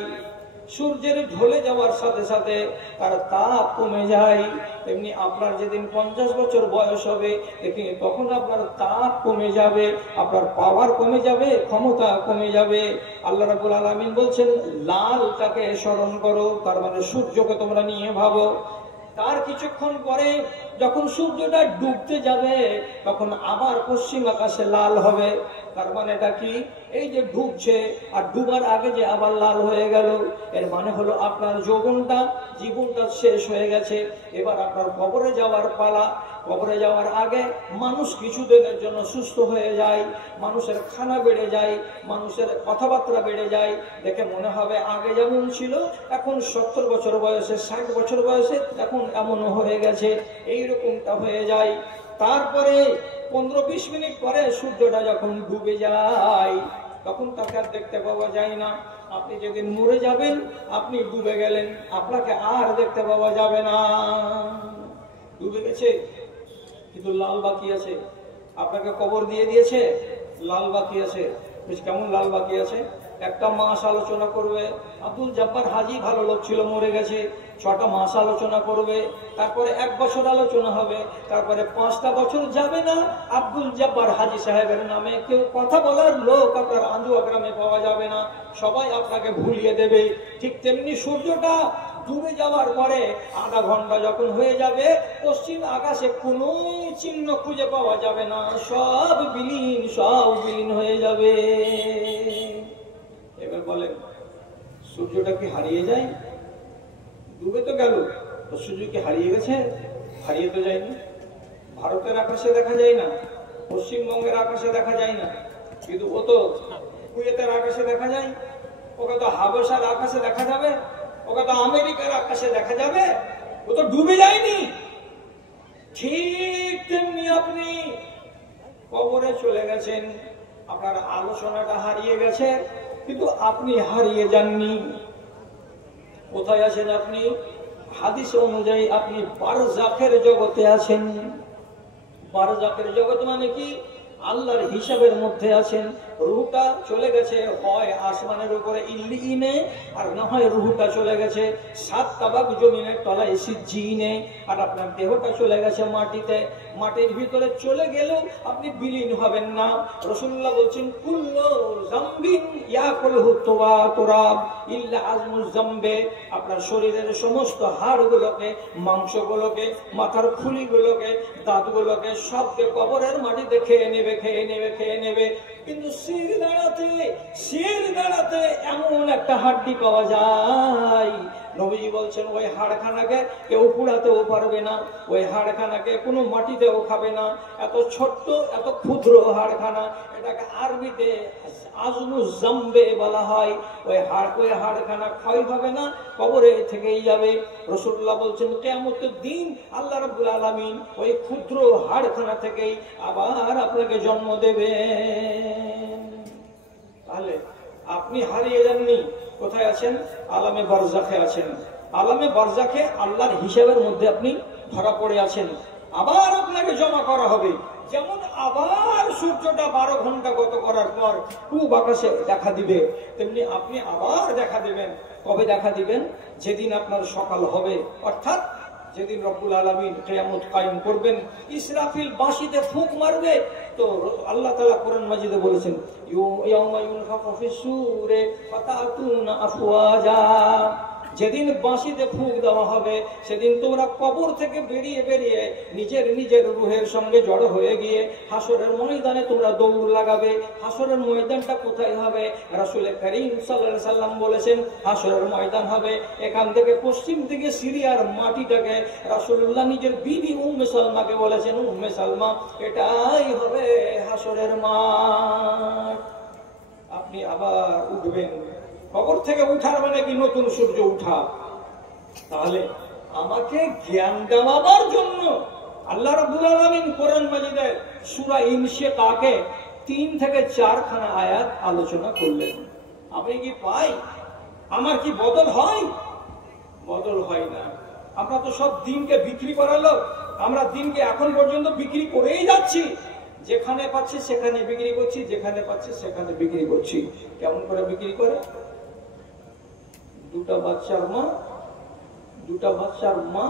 সূর্যের ঢলে যাওয়ার সাথে সাথে তার তাপ কমে যায়। তেমনি আপনার যেদিন 50 বছর বয়স হবে তখন আপনার তাপ কমে যাবে, আপনার পাওয়ার কমে যাবে, ক্ষমতা কমে যাবে। আল্লাহ রাব্বুল আলামিন বলছেন লালটাকে স্মরণ করো, তার মানে সূর্যকে তোমরা নিয়ে ভাবো। তার কিছুক্ষণ পরে যখন সূর্যটা ডুবতে যাবে তখন আবার পশ্চিম আকাশে লাল হবে। তার মানে এটা কি? এই যে ডুবছে আর ডুবার আগে যে আবার লাল হয়ে গেল, এর মানে হলো আপনার যৌবনটা, জীবনটা শেষ হয়ে গেছে। এবার আপনার কবরে যাওয়ার পালা। কবরে যাওয়ার আগে মানুষ কিছুদিনের জন্য সুস্থ হয়ে যায়, মানুষের খানা বেড়ে যায়, মানুষের কথাবার্তা বেড়ে যায়, দেখে মনে হবে আগে যেমন ছিল এখন 70 বছর বয়সে, 60 বছর বয়সে এখন এমনও হয়ে গেছে, এইরকমটা হয়ে যায়। তারপরে 15-20 মিনিট পরে সূর্যটা যখন ডুবে যায় তখন তাকে আর দেখতে পাওয়া যায় না। আপনি যেদিন মরে যাবেন আপনি ডুবে গেলেন, আপনাকে আর দেখতে পাওয়া যাবে না। ডুবে গেছে কিন্তু লাল বাকি আছে। আপনাকে কবর দিয়ে দিয়েছে, লাল বাকি আছে। কেমন লাল বাকি আছে? একটা মাস আলোচনা করবে, আব্দুল জব্বার হাজি ভালো লোক ছিল, মরে গেছে, 6টা মাস আলোচনা করবে, তারপরে 1 বছর আলোচনা হবে, তারপরে 5টা বছর যাবে না আব্দুল জব্বার হাজি সাহেবের নামে কেউ কথা বলার লোক আপনার আন্দুয়া গ্রামে পাওয়া যাবে না, সবাই আপনাকে ভুলিয়ে দেবে। ঠিক তেমনি সূর্যটা ডুবে যাওয়ার পরে আধা ঘন্টা যখন হয়ে যাবে পশ্চিম আকাশে কোনো চিহ্ন খুঁজে পাওয়া যাবে না, সব বিলীন হয়ে যাবে। এবার বলেন সূর্যটা কি হারিয়ে যায়? ডুবে তো গেল, তো সূর্য কি হারিয়ে গেছে? হারিয়ে তো যায়নি। ভারতের আকাশে দেখা যায় না, পশ্চিমবঙ্গের আকাশে দেখা যায় না, কিন্তু ও তো কুয়েতের আকাশে দেখা যায়, ওকে তো হাবশার আকাশে দেখা যাবে, ওকে তো আমেরিকার আকাশে দেখা যাবে, ও তো ডুবে যায়নি। ঠিক তেমনি আপনি কবরে চলে গেছেন, আপনার আলোচনাটা হারিয়ে গেছে কিন্তু আপনি হারিয়ে যাননি। কোথায় আছেন আপনি? হাদিস অনুযায়ী আপনি বারজাখের জগতে আছেন। বারজাখের জগৎ মানে কি? আল্লাহর হিসাবের মধ্যে আছেন। রুহটা চলে গেছে হয় আসমানের উপরে ইল্লিনে, আর না হয় রুহটা চলে গেছে 7 তাবাক জমিনের তলায় সিজ্জিনে, আর আপনার দেহটা চলে গেছে মাটিতে। মাটির ভিতরে চলে গেলেও আপনি বিলীন হবেন না। রাসূলুল্লাহ বলছেন কুল্লু যামবিন ইয়াকুলহু তুরাব ইল্লা আজমুজ যামবে। আপনার শরীরের সমস্ত হাড়গুলোকে, মাংসগুলোকে, মাথার খুলিগুলোকে, দাঁতগুলোকে সবকে কবরের মাটিতে খেয়ে নেবে, কিন্তু শির দাঁড়াতে এমন একটা হাড্ডি পাওয়া যায়, নবীজি বলছেন ওই হাড়খানাকে কেউ পুড়াতেও পারবে না, ওই হাড়খানাকে কোনো মাটিতেও খাবে না। এত ছোট্ট এত ক্ষুদ্র হাড়খানা, এটাকে আরবিতে আজমু জাম্বে বলা হয়। ওই হাড়খানা ক্ষয় হবে না, কবরে থেকেই যাবে। রাসূলুল্লাহ বলছেন কিয়ামতের দিন আল্লাহ রাব্বুল আলামিন ওই ক্ষুদ্র হাড়খানা থেকেই আবার আপনাকে জন্ম দেবেন। তাহলে আপনি হারিয়ে যাননি, কোথায় আছেন? আলামে বারজাখে আছেন। আলামে বারজাখে আল্লাহর হিসাবের মধ্যে আপনি ধরা পড়ে আছেন। আবার আপনাকে জমা করা হবে। যেমন আবার সূর্যটা 12 ঘন্টা গত করার পর পূব আকাশে দেখা দিবে, তেমনি আপনি আবার দেখা দিবেন। কবে দেখা দিবেন? যেদিন আপনার সকাল হবে, অর্থাৎ যেদিন রব্বুল আলামিন কিয়ামত কায়েম করবেন। ইসরাফিল বাঁশিতে ফুঁক মারবে, তো আল্লাহ তাআলা কোরআন মাজিদে বলেছেন ইয়াউমা ইউনফাখু ফিস-সূরি ফাতাতুনা আফওয়াজা। যেদিন বাঁশিতে ফুঁক দেওয়া হবে সেদিন তোমরা কবর থেকে বেরিয়ে বেরিয়ে নিজের নিজের রূহের সঙ্গে জড়ো হয়ে গিয়ে হাসরের ময়দানে তোমরা দৌড় লাগাবে। হাসরের ময়দানটা কোথায় হবে? রাসূল কারীম সাল্লাল্লাহু আলাইহি সাল্লাম বলেছেন হাসরের ময়দান হবে এখান থেকে পশ্চিম দিকে সিরিয়ার মাটিটাকে। রাসূলুল্লাহ নিজের বিবি উম্মে সালমাকে বলেছেন, উম্মে সালমা এটাই হবে হাসরের মাঠ। আপনি আবার উঠবেন। কবর থেকে উঠার মানে কি? নতুন সূর্য উঠা। তাহলে আমাকে জ্ঞান দেওয়ার জন্য আল্লাহ রাব্বুল আলামিন কোরআন মাজিদের সূরা ইনশিকাকে 3 থেকে 4 খানা আয়াত আলোচনা করলেন। আমি কি পাই? আমার কি বদল হয়? বদল হয় না। আমরা তো সব দিনকে বিক্রি করার লোক। আমরা দিনকে এখন পর্যন্ত বিক্রি করেই যাচ্ছি। যেখানে পাচ্ছি সেখানে বিক্রি করছি, যেখানে পাচ্ছি সেখানে বিক্রি করছি। কেমন করে বিক্রি করে? দুটা বাচ্চার মা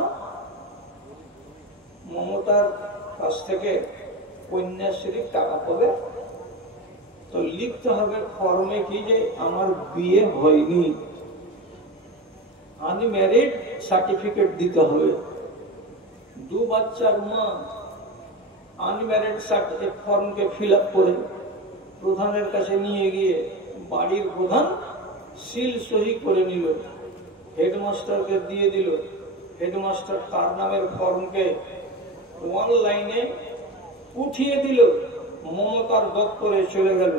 মমতার কাছ থেকে কন্যাশ্রী টাকা পাবে, তো লিখতে হবে ফর্মে কি যে আমার বিয়ে হয়নি, আনম্যারিড সার্টিফিকেট দিতে হবে। দু বাচ্চার মা আনম্যারিড সার্টিফিকেট ফর্মকে ফিল আপ করে প্রধানের কাছে নিয়ে গিয়ে বাড়ির প্রধান সিল সহি করে নিল, হেডমাস্টারকে দিয়ে দিল। হেডমাস্টার তার নামের ফর্মকে অনলাইনে উঠিয়ে দিল, মমতার দপ্তরে চলে গেল।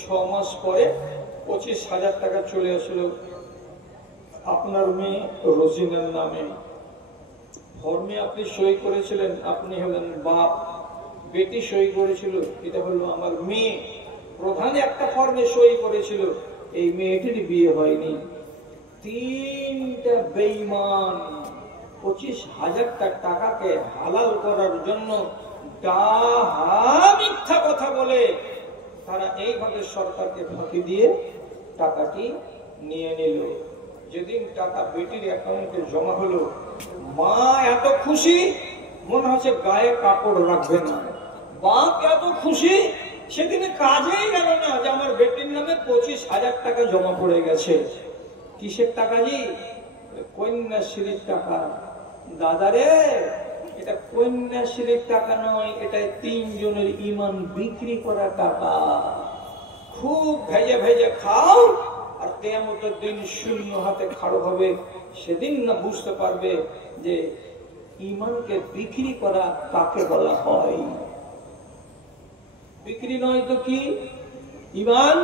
6 মাস পরে 25,000 টাকা চলে আসলো আপনার মেয়ে রোজিনার নামে। ফর্মে আপনি সই করেছিলেন, আপনি হলেন বাপ, বেটি সই করেছিল, এটা হলো আমার মেয়ে। প্রধান একটা ফর্মে সই করেছিল, এই মেয়েটির বিয়ে হয়নি। 3টা বেঈমান 25,000 টাকাকে হালাল করার জন্য মিথ্যা কথা বলে তারা এইভাবে সরকারকে ফাঁকি দিয়ে টাকাটি নিয়ে নিল। যেদিন টাকা বেটির অ্যাকাউন্টে জমা হলো, মা এত খুশি মনে হচ্ছে গায়ে কাপড় রাখবে না। বাপ এত খুশি সেদিনে কাজেই গেল না যে আমার বেটির নামে 25,000 টাকা জমা পড়ে গেছে। কিসের টাকা? জি, কন্যাশ্রীর টাকা। দাদারে, এটা কন্যাশ্রীর টাকা নয়, এটা 3 জনের ঈমান বিক্রি করা টাকা। খুব ভেজে ভেজে খাও, আর কিয়ামতের দিন শূন্য হাতে খাড়ো হবে। সেদিন না বুঝতে পারবে যে ঈমানকে বিক্রি করা কাকে বলা হয়। বিক্রি নয় তো কি? ঈমান।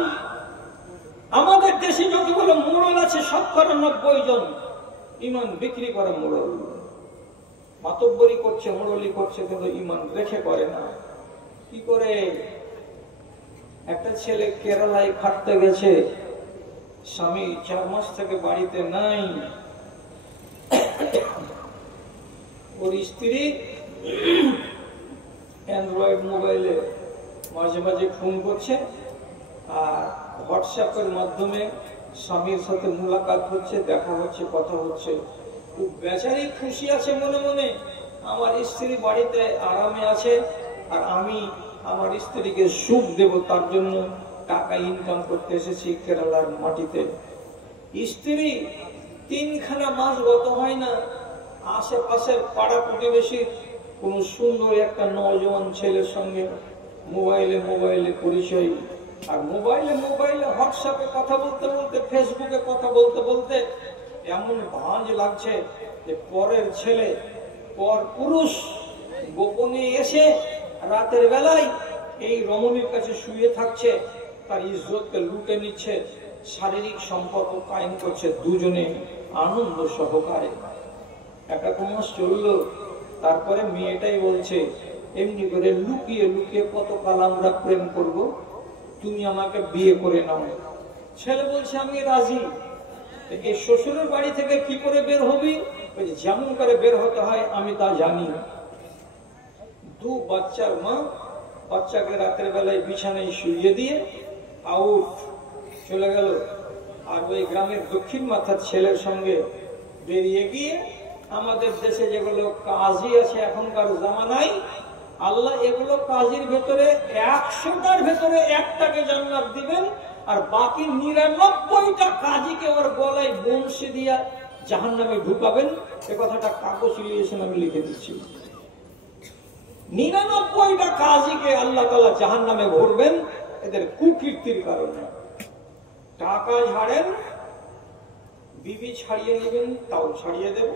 আমাদের দেশে যতগুলো মোড়ল আছে 90 জন ঈমান বিক্রি করা মোড়ল। মাতব্বরি করছে, মোড়লি করছে, কিন্তু ঈমান রেখে করে না। কি করে? একটা ছেলে কেরালায় খাটতে গেছে, স্বামী 4 মাস থেকে বাড়িতে নাই। ওর স্ত্রী অ্যান্ড্রয়েড মোবাইলে মাঝে মাঝে ফোন করছে, আর হোয়াটসঅ্যাপের মাধ্যমে স্বামীর সাথে মুলাকাত হচ্ছে, দেখা হচ্ছে, কথা হচ্ছে। ও বেচারি খুশি আছে মনে মনে, আমার স্ত্রী বাড়িতে আরামে আছে, আর আমি আমার স্ত্রীকে সুখ দেব তার জন্য টাকা ইনকাম করতে এসেছি কেরালার মাটিতে। স্ত্রী 3খানা মাস গত হয় না, আশেপাশের পাড়া প্রতিবেশী কোন সুন্দর একটা নওজোয়ান ছেলের সঙ্গে মোবাইলে পরিচয়, আর মোবাইলে হোয়াটসঅ্যাপে কথা বলতে বলতে, ফেসবুকে কথা বলতে বলতে এমন ভাঁজ লাগছে যে পরের ছেলে, পর পুরুষ গোপনে এসে রাতের বেলায় এই রমণীর কাছে শুয়ে থাকছে, তার ইজ্জতকে লুটে নিচ্ছে, শারীরিক সম্পর্ক কায়েম করছে দুজনে আনন্দ সহকারে। একটা মাস চললো, তারপরে মেয়েটাই বলছে, এমনি করে লুকিয়ে লুকিয়ে কতকাল আমরা প্রেম করব, তুমি আমাকে বিয়ে করে নাও। ছেলে বলছে আমি রাজি। এই শ্বশুরের বাড়ি থেকে কি করে বের হবি? যেমন করে বের হতে হয় আমি তা জানি। দু বাচ্চার মা বাচ্চাকে রাতের বেলায় বিছানায় শুইয়ে দিয়ে আউট চলে গেল। আর ওই গ্রামের দক্ষিণ মাথার ছেলের সঙ্গে বেরিয়ে গিয়ে, আমাদের দেশে যেগুলো কাজী আছে এখনকার জামানায়, আল্লাহ এগুলো কাজীর ভেতরে 100টার ভেতরে একটাকে জান্নাত দিবেন, আর বাকি 99টা কাজীকে ওর গলায় বংশী দিয়া জাহান্নামে ঢুকাবেন। এ কথাটা কাগজ লিখেছেন, আমি লিখে দিচ্ছি। 99টা কাজীকে আল্লাহ তাআলা জাহান্নামে ভরবেন এদের কুকীর্তির কারণে। টাকা ঝাড়েন, বিবি ছাড়িয়ে নেবেন, তাও ছাড়িয়ে দেবে।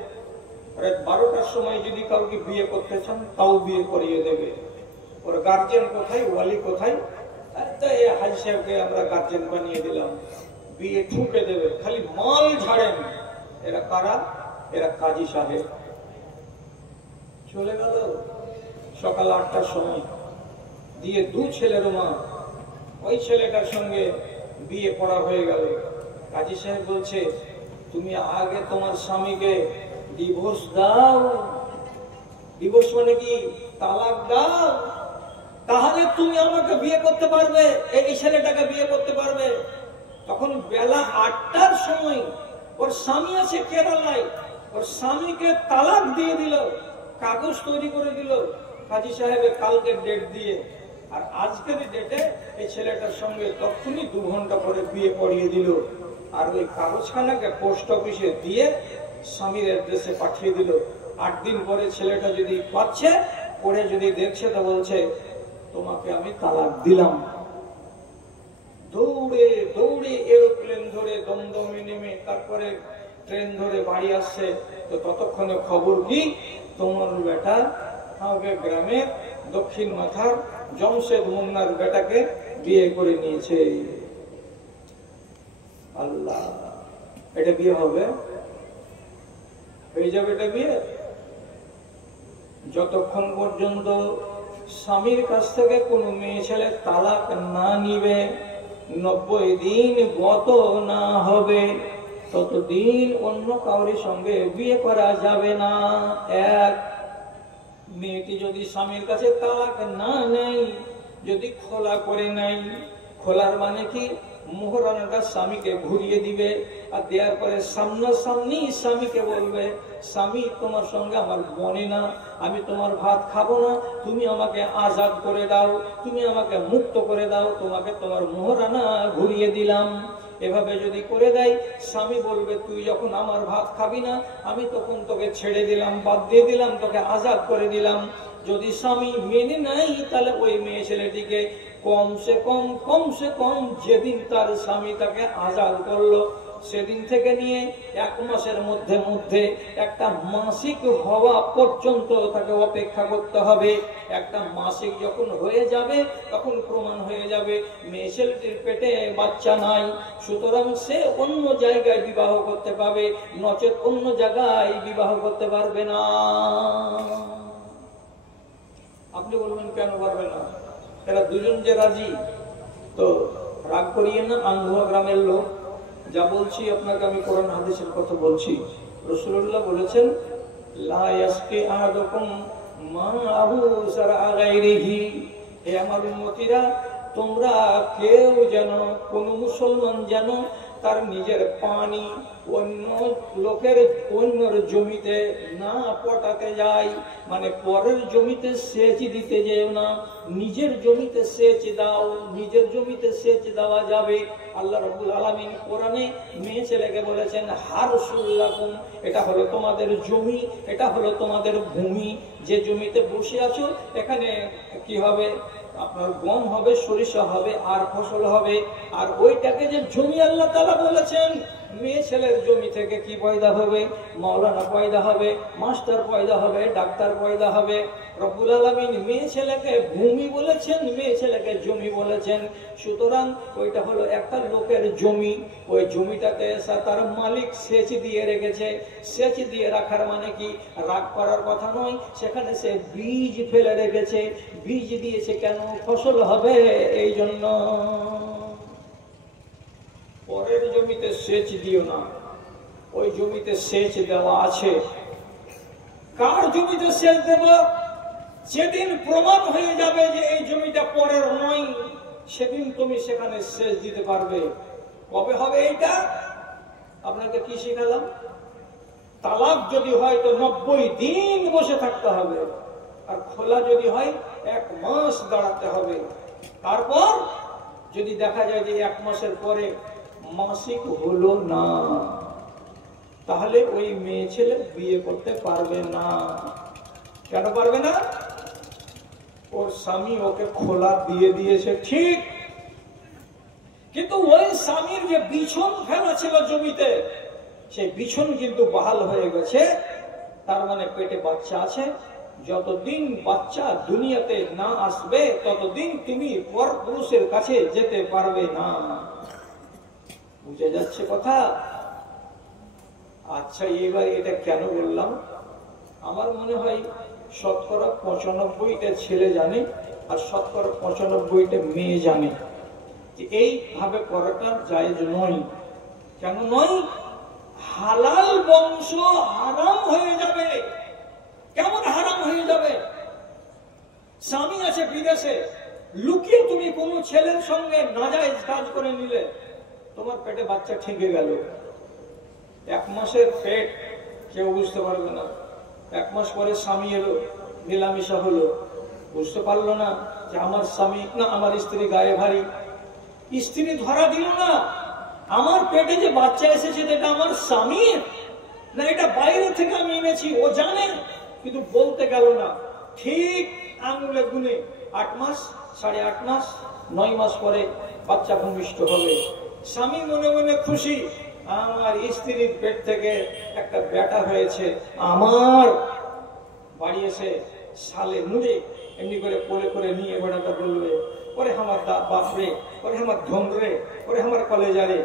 রাত 12টার সময় যদি কাউকে বিয়ে করতে চান তাও বিয়ে করিয়ে দেবে। ওর গার্জেন কোথায়, ওয়ালি কোথায়? হাজি সাহেবকে আমরা গার্জেন বানিয়ে দিলাম, বিয়ে ঠুকে দেবে। খালি মাল ঝাড়েন। এরা কারা? এরা কাজী সাহেব। চলে গেল সকাল 8টার সময়, দিয়ে দু ছেলের মা, ওই ছেলেটার সঙ্গে বিয়ে পড়া হয়ে গেল। কাজী সাহেব বলছে, তুমি আগে তোমার স্বামীকে ডিভোর্স দাও। ডিভোর্স মানে কি? তালাক দাও, তাহলে তুমি আমাকে বিয়ে করতে পারবে, এই ছেলেটাকে বিয়ে করতে পারবে। তখন বেলা 8টার সময় ওর স্বামী আছে কেরালায়, ওর স্বামীকে তালাক দিয়ে দিল, কাগজ তৈরি করে দিল কাজী সাহেবের কালকে ডেট দিয়ে। আর আজকের ডেটে এই ছেলেটার সঙ্গে তখনই 2 ঘন্টা পরে বিয়ে পড়িয়ে দিল। আর ওই কাগজখানাকে পোস্ট অফিসে দিয়ে স্বামীর অ্যাড্রেসে পাঠিয়ে দিল। 8 দিন পরে ছেলেটা যদি পাচ্ছে, পড়ে যদি দেখছে, তো বলছে তোমাকে আমি তালাক দিলাম। দৌড়ে দৌড়ে এরোপ্লেন ধরে দমদমে নেমে তারপরে ট্রেন ধরে বাড়ি আসছে। তো ততক্ষণে খবর কি, তোমার বেটা আমাকে গ্রামের দক্ষিণ মাথার জমশেদ মুন্নার বেটাকে বিয়ে করে নিয়েছে। আল্লাহ, এটা বিয়ে হবে? হয়ে যাবে এটা বিয়ে? যতক্ষণ পর্যন্ত স্বামীর কাছ থেকে কোনো মেয়ে ছেলে তালাক না নিবে, 90 দিন গত না হবে, ততদিন অন্য কাউরির সঙ্গে বিয়ে করা যাবে না। এক, মেয়েটি যদি স্বামীর কাছে তালাক না নেয়, যদি খোলা করে নাই, খোলার মানে কি, মোহরানাটা স্বামীকে ঘুরিয়ে দিবে, আর দেওয়ার পরে সামনাসামনি স্বামীকে বলবে, স্বামী তোমার সঙ্গে আমার বনে না, আমি তোমার ভাত খাবো না, তুমি আমাকে আজাদ করে দাও, তুমি আমাকে মুক্ত করে দাও, তোমাকে তোমার মোহরানা ঘুরিয়ে দিলাম। এভাবে যদি করে দেয়, স্বামী বলবে তুই যখন আমার ভাত খাবি না, আমি তখন তোকে ছেড়ে দিলাম, বাদ দিয়ে দিলাম, তোকে আজাদ করে দিলাম। যদি স্বামী মেনে নাই, তাহলে ওই মেয়ে ছেলেটিকে কমসে কম যেদিন তার স্বামী তাকে আজাদ করলো, সেদিন থেকে নিয়ে 1 মাসের মধ্যে একটা মাসিক হওয়া পর্যন্ত তাকে অপেক্ষা করতে হবে। একটা মাসিক যখন হয়ে যাবে, তখন প্রমাণ হয়ে যাবে মেয়ে ছেলেটির পেটে বাচ্চা নাই, সুতরাং সে অন্য জায়গায় বিবাহ করতে পারবে, নচেত অন্য জায়গায় বিবাহ করতে পারবে না। আপনি বলবেন কেন পারবে না? এরা দুজন যে রাজি, তো রাগ করিয়ে না। আন্ধুয়া গ্রামের লোক, যা বলছি আপনাকে আমি কোরআন হাদিসের কথা বলছি। রাসূলুল্লাহ বলেছেন, লা ইয়াসকি আহাদুকুম মা'আহু সারআ গায়রিহি। হে আমার উম্মতিরা, তোমরা কেউ যেন, কোন মুসলমান যেন তার নিজের পানি অন্য লোকের অন্যর জমিতে না পটাতে যায়, মানে পরের জমিতে সেচ দিতে যেও না, নিজের জমিতে সেচ দাও। নিজের জমিতে সেচ দেওয়া যাবে। আল্লাহ রাব্বুল আলামিন কোরআনে মেয়ে ছেলেকে বলেছেন, হারসুল্লাকুম, এটা হলো তোমাদের জমি, এটা হলো তোমাদের ভূমি। যে জমিতে বসে আছো, এখানে কি হবে, আপনার গম হবে, সরিষা হবে, আর ফসল হবে। আর ওইটাকে যে জমি আল্লাহ তাআলা বলেছেন, মেয়ে ছেলের জমি থেকে কি পয়দা হবে? মাওলানা পয়দা হবে, মাস্টার পয়দা হবে, ডাক্তার পয়দা হবে। রব্বুল আলামিন মেয়ে ছেলেকে ভূমি বলেছেন, মেয়ে ছেলেকে জমি বলেছেন। সুতরাং ওইটা হলো একটা লোকের জমি। ওই জমিটাকে তার মালিক সেচ দিয়ে রেখেছে। সেচ দিয়ে রাখার মানে কি? রাগ করার কথা নয়, সেখানে সে বীজ ফেলে রেখেছে। বীজ দিয়েছে কেন? ফসল হবে এই জন্য। পরের জমিতে সেচ দিও না, ওই জমিতে সেচ দেওয়া আছে। কার জমিতে সেচ দেব? যেদিন প্রমাণ হয়ে যাবে যে এই জমিটা পরের নয়, সেদিন তুমি সেখানে সেচ দিতে পারবে। কবে হবে এইটা? আপনাকে কি শিখালাম? তালাক যদি হয় তো 90 দিন বসে থাকতে হবে, আর খোলা যদি হয় 1 মাস দাঁড়াতে হবে। তারপর যদি দেখা যায় যে 1 মাসের পরে মাসিক হলো না, তাহলে ওই মেয়ে ছেলে বিয়ে করতে পারবে না। কেন পারবে না? ওর স্বামী ওকে খোলা দিয়ে দিয়েছে, ঠিক, কিন্তু ওই স্বামীর যে বিছন ফেলা ছিল জমিতে, সেই বিছন কিন্তু বহাল হয়ে গেছে। তার মানে পেটে বাচ্চা আছে। যতদিন বাচ্চা দুনিয়াতে না আসবে ততদিন তুমি পর পুরুষের কাছে যেতে পারবে না। বুঝে যাচ্ছে কথা? আচ্ছা, এবার এটা কেন বললাম? আমার মনে হয় শতকরা 95টা ছেলে জানে, আর শতকরা 95টা মেয়ে জানে যে এইভাবে করাটা জায়েজ নয়। কেন নয়? হালাল বংশ হারাম হয়ে যাবে। কেমন হারাম হয়ে যাবে? স্বামী আছে বিদেশে, লুকিয়ে তুমি কোন ছেলের সঙ্গে নাজায়েজ কাজ করে নিলে, তোমার পেটে বাচ্চা ঠেকে গেল। 1 মাসের পেট কেউ বুঝতে পারবে না। 1 মাস পরে স্বামী এলো, মেলামেশা হলো, বুঝতে পারলো না যে আমার স্বামী না আমার স্ত্রী গায়ে ভারী। স্ত্রী ধরা দিল না, আমার পেটে যে বাচ্চা এসেছে এটা আমার স্বামীর না, এটা বাইরে থেকে আমি এনেছি। ও জানে, কিন্তু বলতে গেল না। ঠিক আঙুলে গুনে 8 মাস, 8.5 মাস, 9 মাস পরে বাচ্চা ভূমিষ্ঠ হবে। স্বামী মনে মনে খুশি, আমার স্ত্রীর পেট থেকে একটা বেটা হয়েছে। আমার বাড়ি এসে সালে মুড়ে এমনি করে কোলে করে নিয়ে বেটাটা বলবে, ওরে আমার বাপরে, ওরে আমার ধন রে, ওরে আমার কলেজা রে।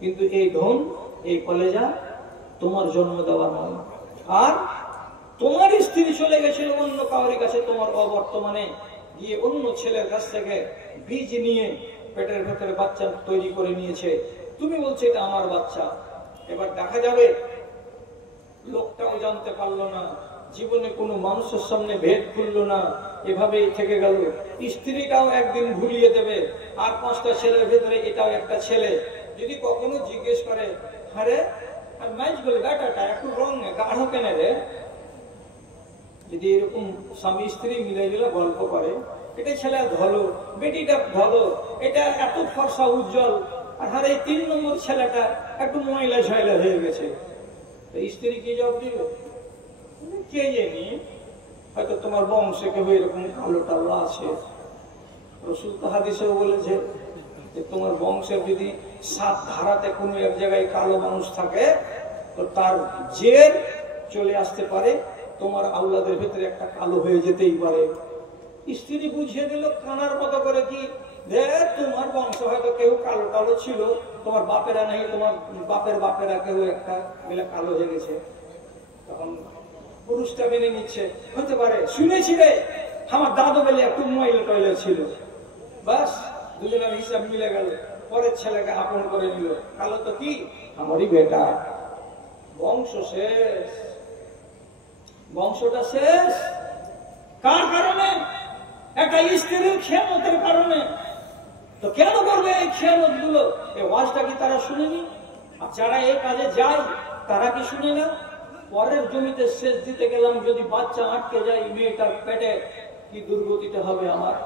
কিন্তু এই ধন, এই কলেজা তোমার জন্ম দেওয়া নয়। আর তোমার স্ত্রী চলে গেছিল অন্য কাউরি কাছে, তোমার অবর্তমানে গিয়ে অন্য ছেলের কাছ থেকে বীজ নিয়ে পেটের ভেতরে বাচ্চা তৈরি করে নিয়েছে। তুমি বলছো এটা আমার বাচ্চা। এবার দেখা যাবে লোকটাও জানতে পারলো না, জীবনে কোনো মানুষের সামনে ভেদ খুললো না, এভাবেই থেকে গেল। স্ত্রীটাও একদিন ভুলিয়ে দেবে, আর 5টা ছেলের ভেতরে এটাও একটা ছেলে। যদি কখনো জিজ্ঞেস করে, আরে ম্যাচ বলে বেটাটা একটু রং গাঢ় কেন রে, যদি এরকম স্বামী স্ত্রী মিলে গেলে গল্প করে, এটা ছেলে ধলো, বেটিটা ধলো, এটা এত ফর্সা উজ্জ্বল, আর হারে 3 নম্বর ছেলেটা একটু ময়লা ঝয়লা হয়ে গেছে, স্ত্রী কি জবাব দিল? কে জানি, হয়তো তোমার বংশে কেউ এরকম কালো টালো আছে। রাসূল তো হাদিসেও বলেছে যে তোমার বংশের যদি 7 ধারাতে কোনো এক জায়গায় কালো মানুষ থাকে, তো তার জের চলে আসতে পারে, তোমার আওলাদের ভেতরে একটা কালো হয়ে যেতেই পারে। স্ত্রী বুঝিয়ে দিল কানার মতো করে, কি তোমার বংশ হয়তো কেউ কালো কালো ছিল, তোমার বাপেরা নেই, তোমার বাপের বাপেরা কেউ একটা মিলে কালো হয়ে গেছে। তখন পুরুষটা মেনে নিচ্ছে, হতে পারে, শুনেছি রে আমার দাদু বেলে একটু ময়লা টয়লা ছিল, বাস দুজনের হিসাব মিলে গেল। পরের ছেলেকে আপন করে নিল, কালো তো কি আমারই বেটা। বংশ শেষ, বংশটা শেষ। কার কারণে? একটা স্ত্রীর খেয়ানতের কারণে। তো কেন করবে এই খেয়ানত গুলো? এই ওয়াজটা কি তারা শুনেনি? আর যারা এই কাজে যায় তারা কি শুনে না? পরের জমিতে সেচ দিতে গেলাম, যদি বাচ্চা আটকে যায় মেয়েটার পেটে, কি দুর্গতিটা হবে আমার।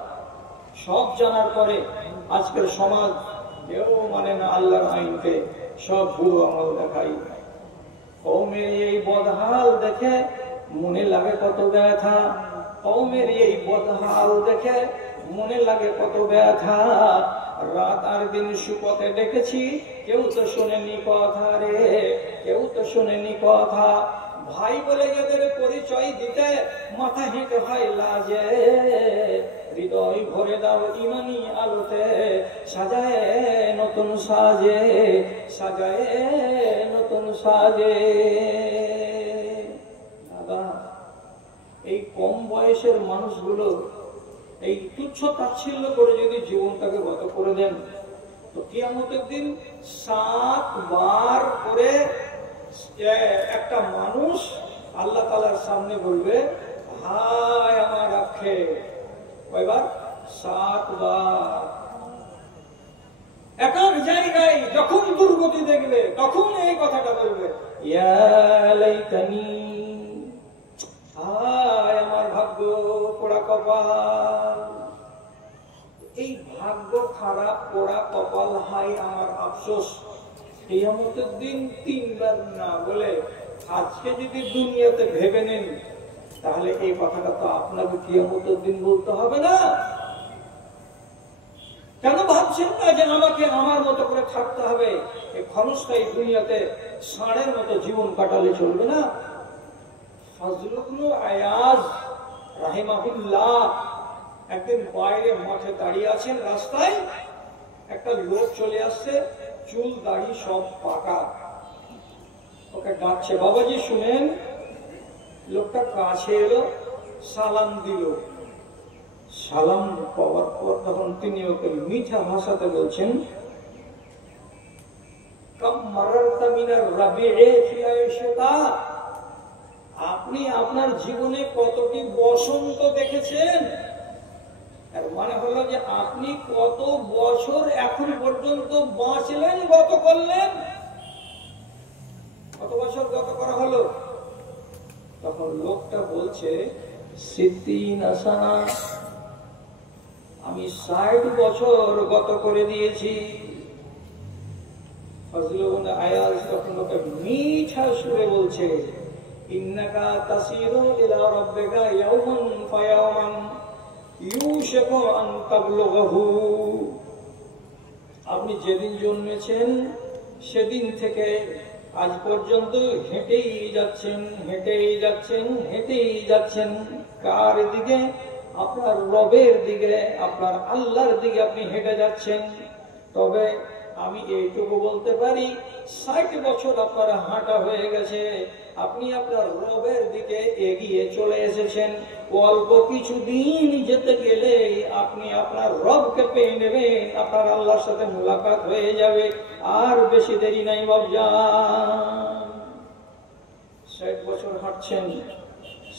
সব জানার পরে আজকের সমাজ কেউ মানে না আল্লাহর আইনকে, সব বুড়ো আমল দেখাই। কওমের এই বদহাল দেখে মনে লাগে কত ব্যথা, কওমের এই বদহাল দেখে মনে লাগে কত ব্যথা। রাত আর দিন সুপথে ডেকেছি, কেউ তো শোনেনি কথা রে, কেউ তো শোনেনি কথা। ভাই বলে যাদের পরিচয় দিতে মাথা হেঁটে হয় লাজে, হৃদয় ভরে দাও ইমানি আলোতে, সাজায় নতুন সাজে, সাজায় নতুন সাজে। দাদা, এই কম বয়সের মানুষগুলো এই তুচ্ছ তাচ্ছিল্য করে যদি জীবনটাকে গত করে দেন, তো কিয়ামতের দিন 7 বার করে একটা মানুষ আল্লাহ তাআলার সামনে বলবে, হায় আমার আখে। কয়বার? 7 বার। এক এক জায়গায় যখন দুর্গতি দেখবে তখন এই কথাটা বলবে, ইয়া লাইতানি, হায় আমার ভাগ্য পোড়া কপাল। এই ভাগ্য খারাপ পোড়া কপাল, হায় আমার আফসোস, কিয়ামতের দিন 3 বার না বলে আজকে যদি দুনিয়াতে ভেবে নেন, তাহলে এই কথাটা তো আপনাকে কিয়ামতের দিন বলতে হবে না। কেন ভাবছেন না যে আমাকে আমার মতো করে থাকতে হবে? এই ক্ষণস্থায়ী দুনিয়াতে ষাঁড়ের মতো জীবন কাটালে চলবে না। ফজল ইবনে আয়াজ রাহিমাহুল্লাহ একদিন বাইরে মাঠে দাঁড়িয়ে আছেন, রাস্তায় একটা লোক চলে আসছে, চুল দাড়ি সব পাকা। ওকে ডাকছে, বাবাজি শুনেন। লোকটা কাছে এলো, সালাম দিল। সালাম পাওয়ার পর তখন তিনি ওকে মিঠা ভাষাতে বলছেন, কাম মারারতা মিনার রাবিঈ ফি আয়শিতা, আপনি আপনার জীবনে কতটি বসন্ত দেখেছেন? এর মানে হলো যে আপনি কত বছর এখন পর্যন্ত বাঁচলেন, গত করলেন। কত বছর গত করা হলো? তখন লোকটা বলছে, 60 সানা, আমি 60 বছর গত করে দিয়েছি। ফজল ইবনে আয়াজ তখন লোকটা মিঠা সুরে বলছে, ইন্নাকা তাসিরু ইলা রাব্বিকা ইয়াওমান ফায়াওমান ইউশাকু আন তাবলুগাহু। আপনি যেদিন জন্মেছেন সেদিন থেকে আজ পর্যন্ত হেঁটেই যাচ্ছেন, হেঁটেই যাচ্ছেন, হেঁটেই যাচ্ছেন। কার দিকে? আপনার রবের দিকে, আপনার আল্লাহর দিকে আপনি হেঁটে যাচ্ছেন। তবে আমি এইটুকু বলতে পারি, 60 বছর আপনার হাঁটা হয়ে গেছে, আপনি আপনার রবের দিকে এগিয়ে চলে এসেছেন। অল্প কিছু দিন যেতে গেলে আপনি আপনার রবকে পেয়ে নেবেন, আপনার আল্লাহর সাথে মুলাকাত হয়ে যাবে। আর বেশি দেরি নাই বাবজান। 60 বছর হাঁটছেন,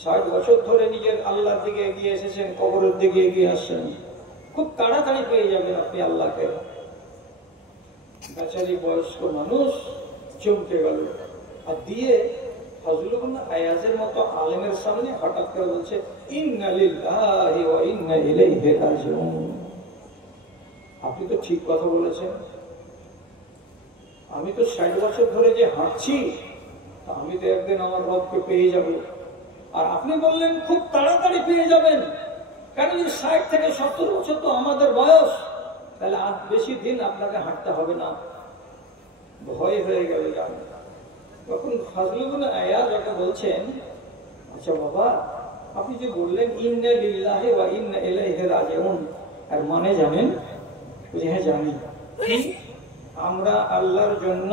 60 বছর ধরে নিজের আল্লাহর দিকে এগিয়ে এসেছেন, কবরের দিকে এগিয়ে আসছেন। খুব তাড়াতাড়ি পেয়ে যাবেন আপনি আল্লাহকে। বেচারি বয়স্ক মানুষ চমকে গেল, আর দিয়ে ফজল ইবনে আয়াজের মতো আলেমের সামনে হঠাৎ করে বলছে, ইন্না লিল্লাহি ওয়া ইন্না ইলাইহি রাজিউন। আপনি তো ঠিক কথা বলেছেন, আমি তো 60 বছর ধরে যে হাঁটছি, আমি তো একদিন আমার রবকে পেয়ে যাব। আর আপনি বললেন খুব তাড়াতাড়ি পেয়ে যাবেন, কারণ 60 থেকে 70 বছর তো আমাদের বয়স, তাহলে আর বেশি দিন আপনাকে হাঁটতে হবে না। ভয় হয়ে গেল। তখন ফজল ইবনে আয়াজ ওকে বলছেন, আচ্ছা বাবা, আপনি যে বললেন ইন্না লিল্লাহি ওয়া ইন্না ইলাইহি রাজিউন, আর মানে জানেন? বুঝে, হ্যাঁ জানি। আমরা আল্লাহর জন্য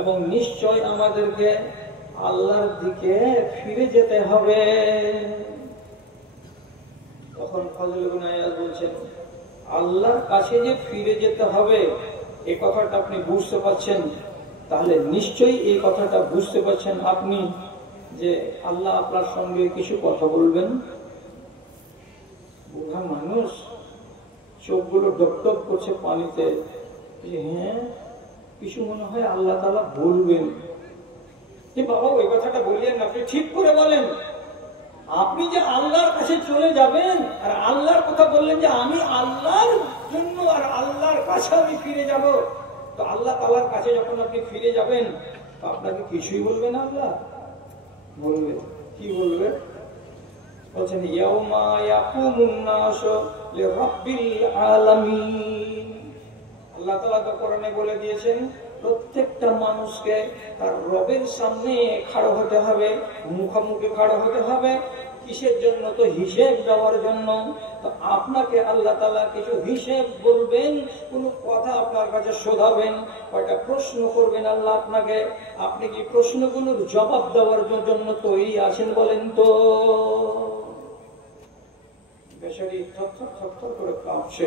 এবং নিশ্চয় আমাদেরকে আল্লাহর দিকে ফিরে যেতে হবে। তখন ফজল ইবনে আয়াজ বলছেন, আল্লাহর কাছে যে ফিরে যেতে হবে এই কথাটা আপনি বুঝতে পারছেন? তাহলে নিশ্চয়ই এই কথাটা বুঝতে পারছেন আপনি যে আল্লাহ আপনার সঙ্গে কিছু কথা বলবেন। বুড়া মানুষ, চোখগুলো ডকডক করছে পানিতে, যে হ্যাঁ কিছু মনে হয় আল্লাহ তাআলা বলবেন। যে বাবা ওই কথাটা বললেন, আপনি ঠিক করে বলেন, আপনি যে আল্লাহর কাছে চলে যাবেন আর আল্লাহর কথা বললেন যে আমি আল্লাহর জন্য আর আল্লাহর কাছে আমি ফিরে যাব, তো আল্লাহ তাআলার কাছে যখন আপনি ফিরে যাবেন তো আপনাকে কিছুই বলবেন? আল্লাহ বলবে। কি বলবে? বলছেন ইয়াউমা ইয়াকুমুন নাসু লিরাব্বিল আলামিন। আল্লাহ তাআলা তো কোরআনে বলে দিয়েছেন প্রত্যেকটা মানুষকে তার রবের সামনে খাড়া হতে হবে, মুখোমুখি খাড়া হতে হবে। কিসের জন্য? তো হিসেব দেওয়ার জন্য। তো আপনাকে আল্লাহ তাআলা কিছু হিসেব বলবেন, কোন কথা আপনার কাছে শোধাবেন, কয়টা প্রশ্ন করবেন আল্লাহ আপনাকে। আপনি কি প্রশ্নগুলোর জবাব দেওয়ার জন্য তৈরি আছেন বলেন তো? বেচারি থরথর করে কাঁপছে,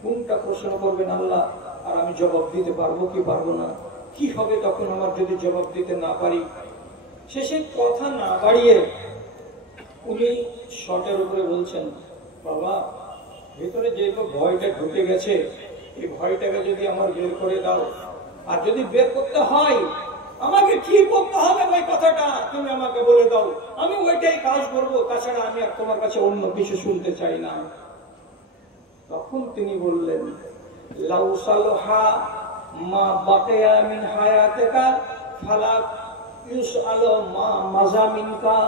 কোনটা প্রশ্ন করবেন আল্লাহ, আর আমি জবাব দিতে পারবো কি পারবো না, কি হবে তখন আমার যদি জবাব দিতে না পারি। শেষে কথা না বাড়িয়ে উনি শটের উপরে বলছেন, বাবা ভেতরে যে ভয়টা ঢুকে গেছে, এই ভয়টাকে যদি আমার বের করে দাও, আর যদি বের করতে হয় আমাকে কি করতে হবে ওই কথাটা তুমি আমাকে বলে দাও, আমি ওইটাই কাজ করবো, তাছাড়া আমি আর তোমার কাছে অন্য কিছু শুনতে চাই না। তখন তিনি বললেন, লাউ সালহা মা বাকিয়া মিন হায়াতিকা ফালা ইউসআলু মা মাযামিনকা।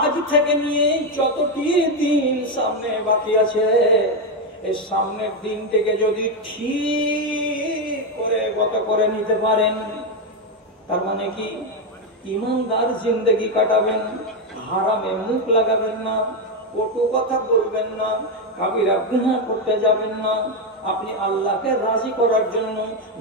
আজ থেকে নিয়ে যতটি দিন সামনে বাকি আছে, এই সামনের দিনটাকে যদি ঠিক করে গত করে নিতে পারেন, তার মানে কি ইমানদার জিন্দেগি কাটাবেন, হারামে মুখ লাগাবেন না, কটু কথা বলবেন না, কাবিরা গুনাহ করতে যাবেন না, আপনি আল্লাহকে রাজি করার জন্য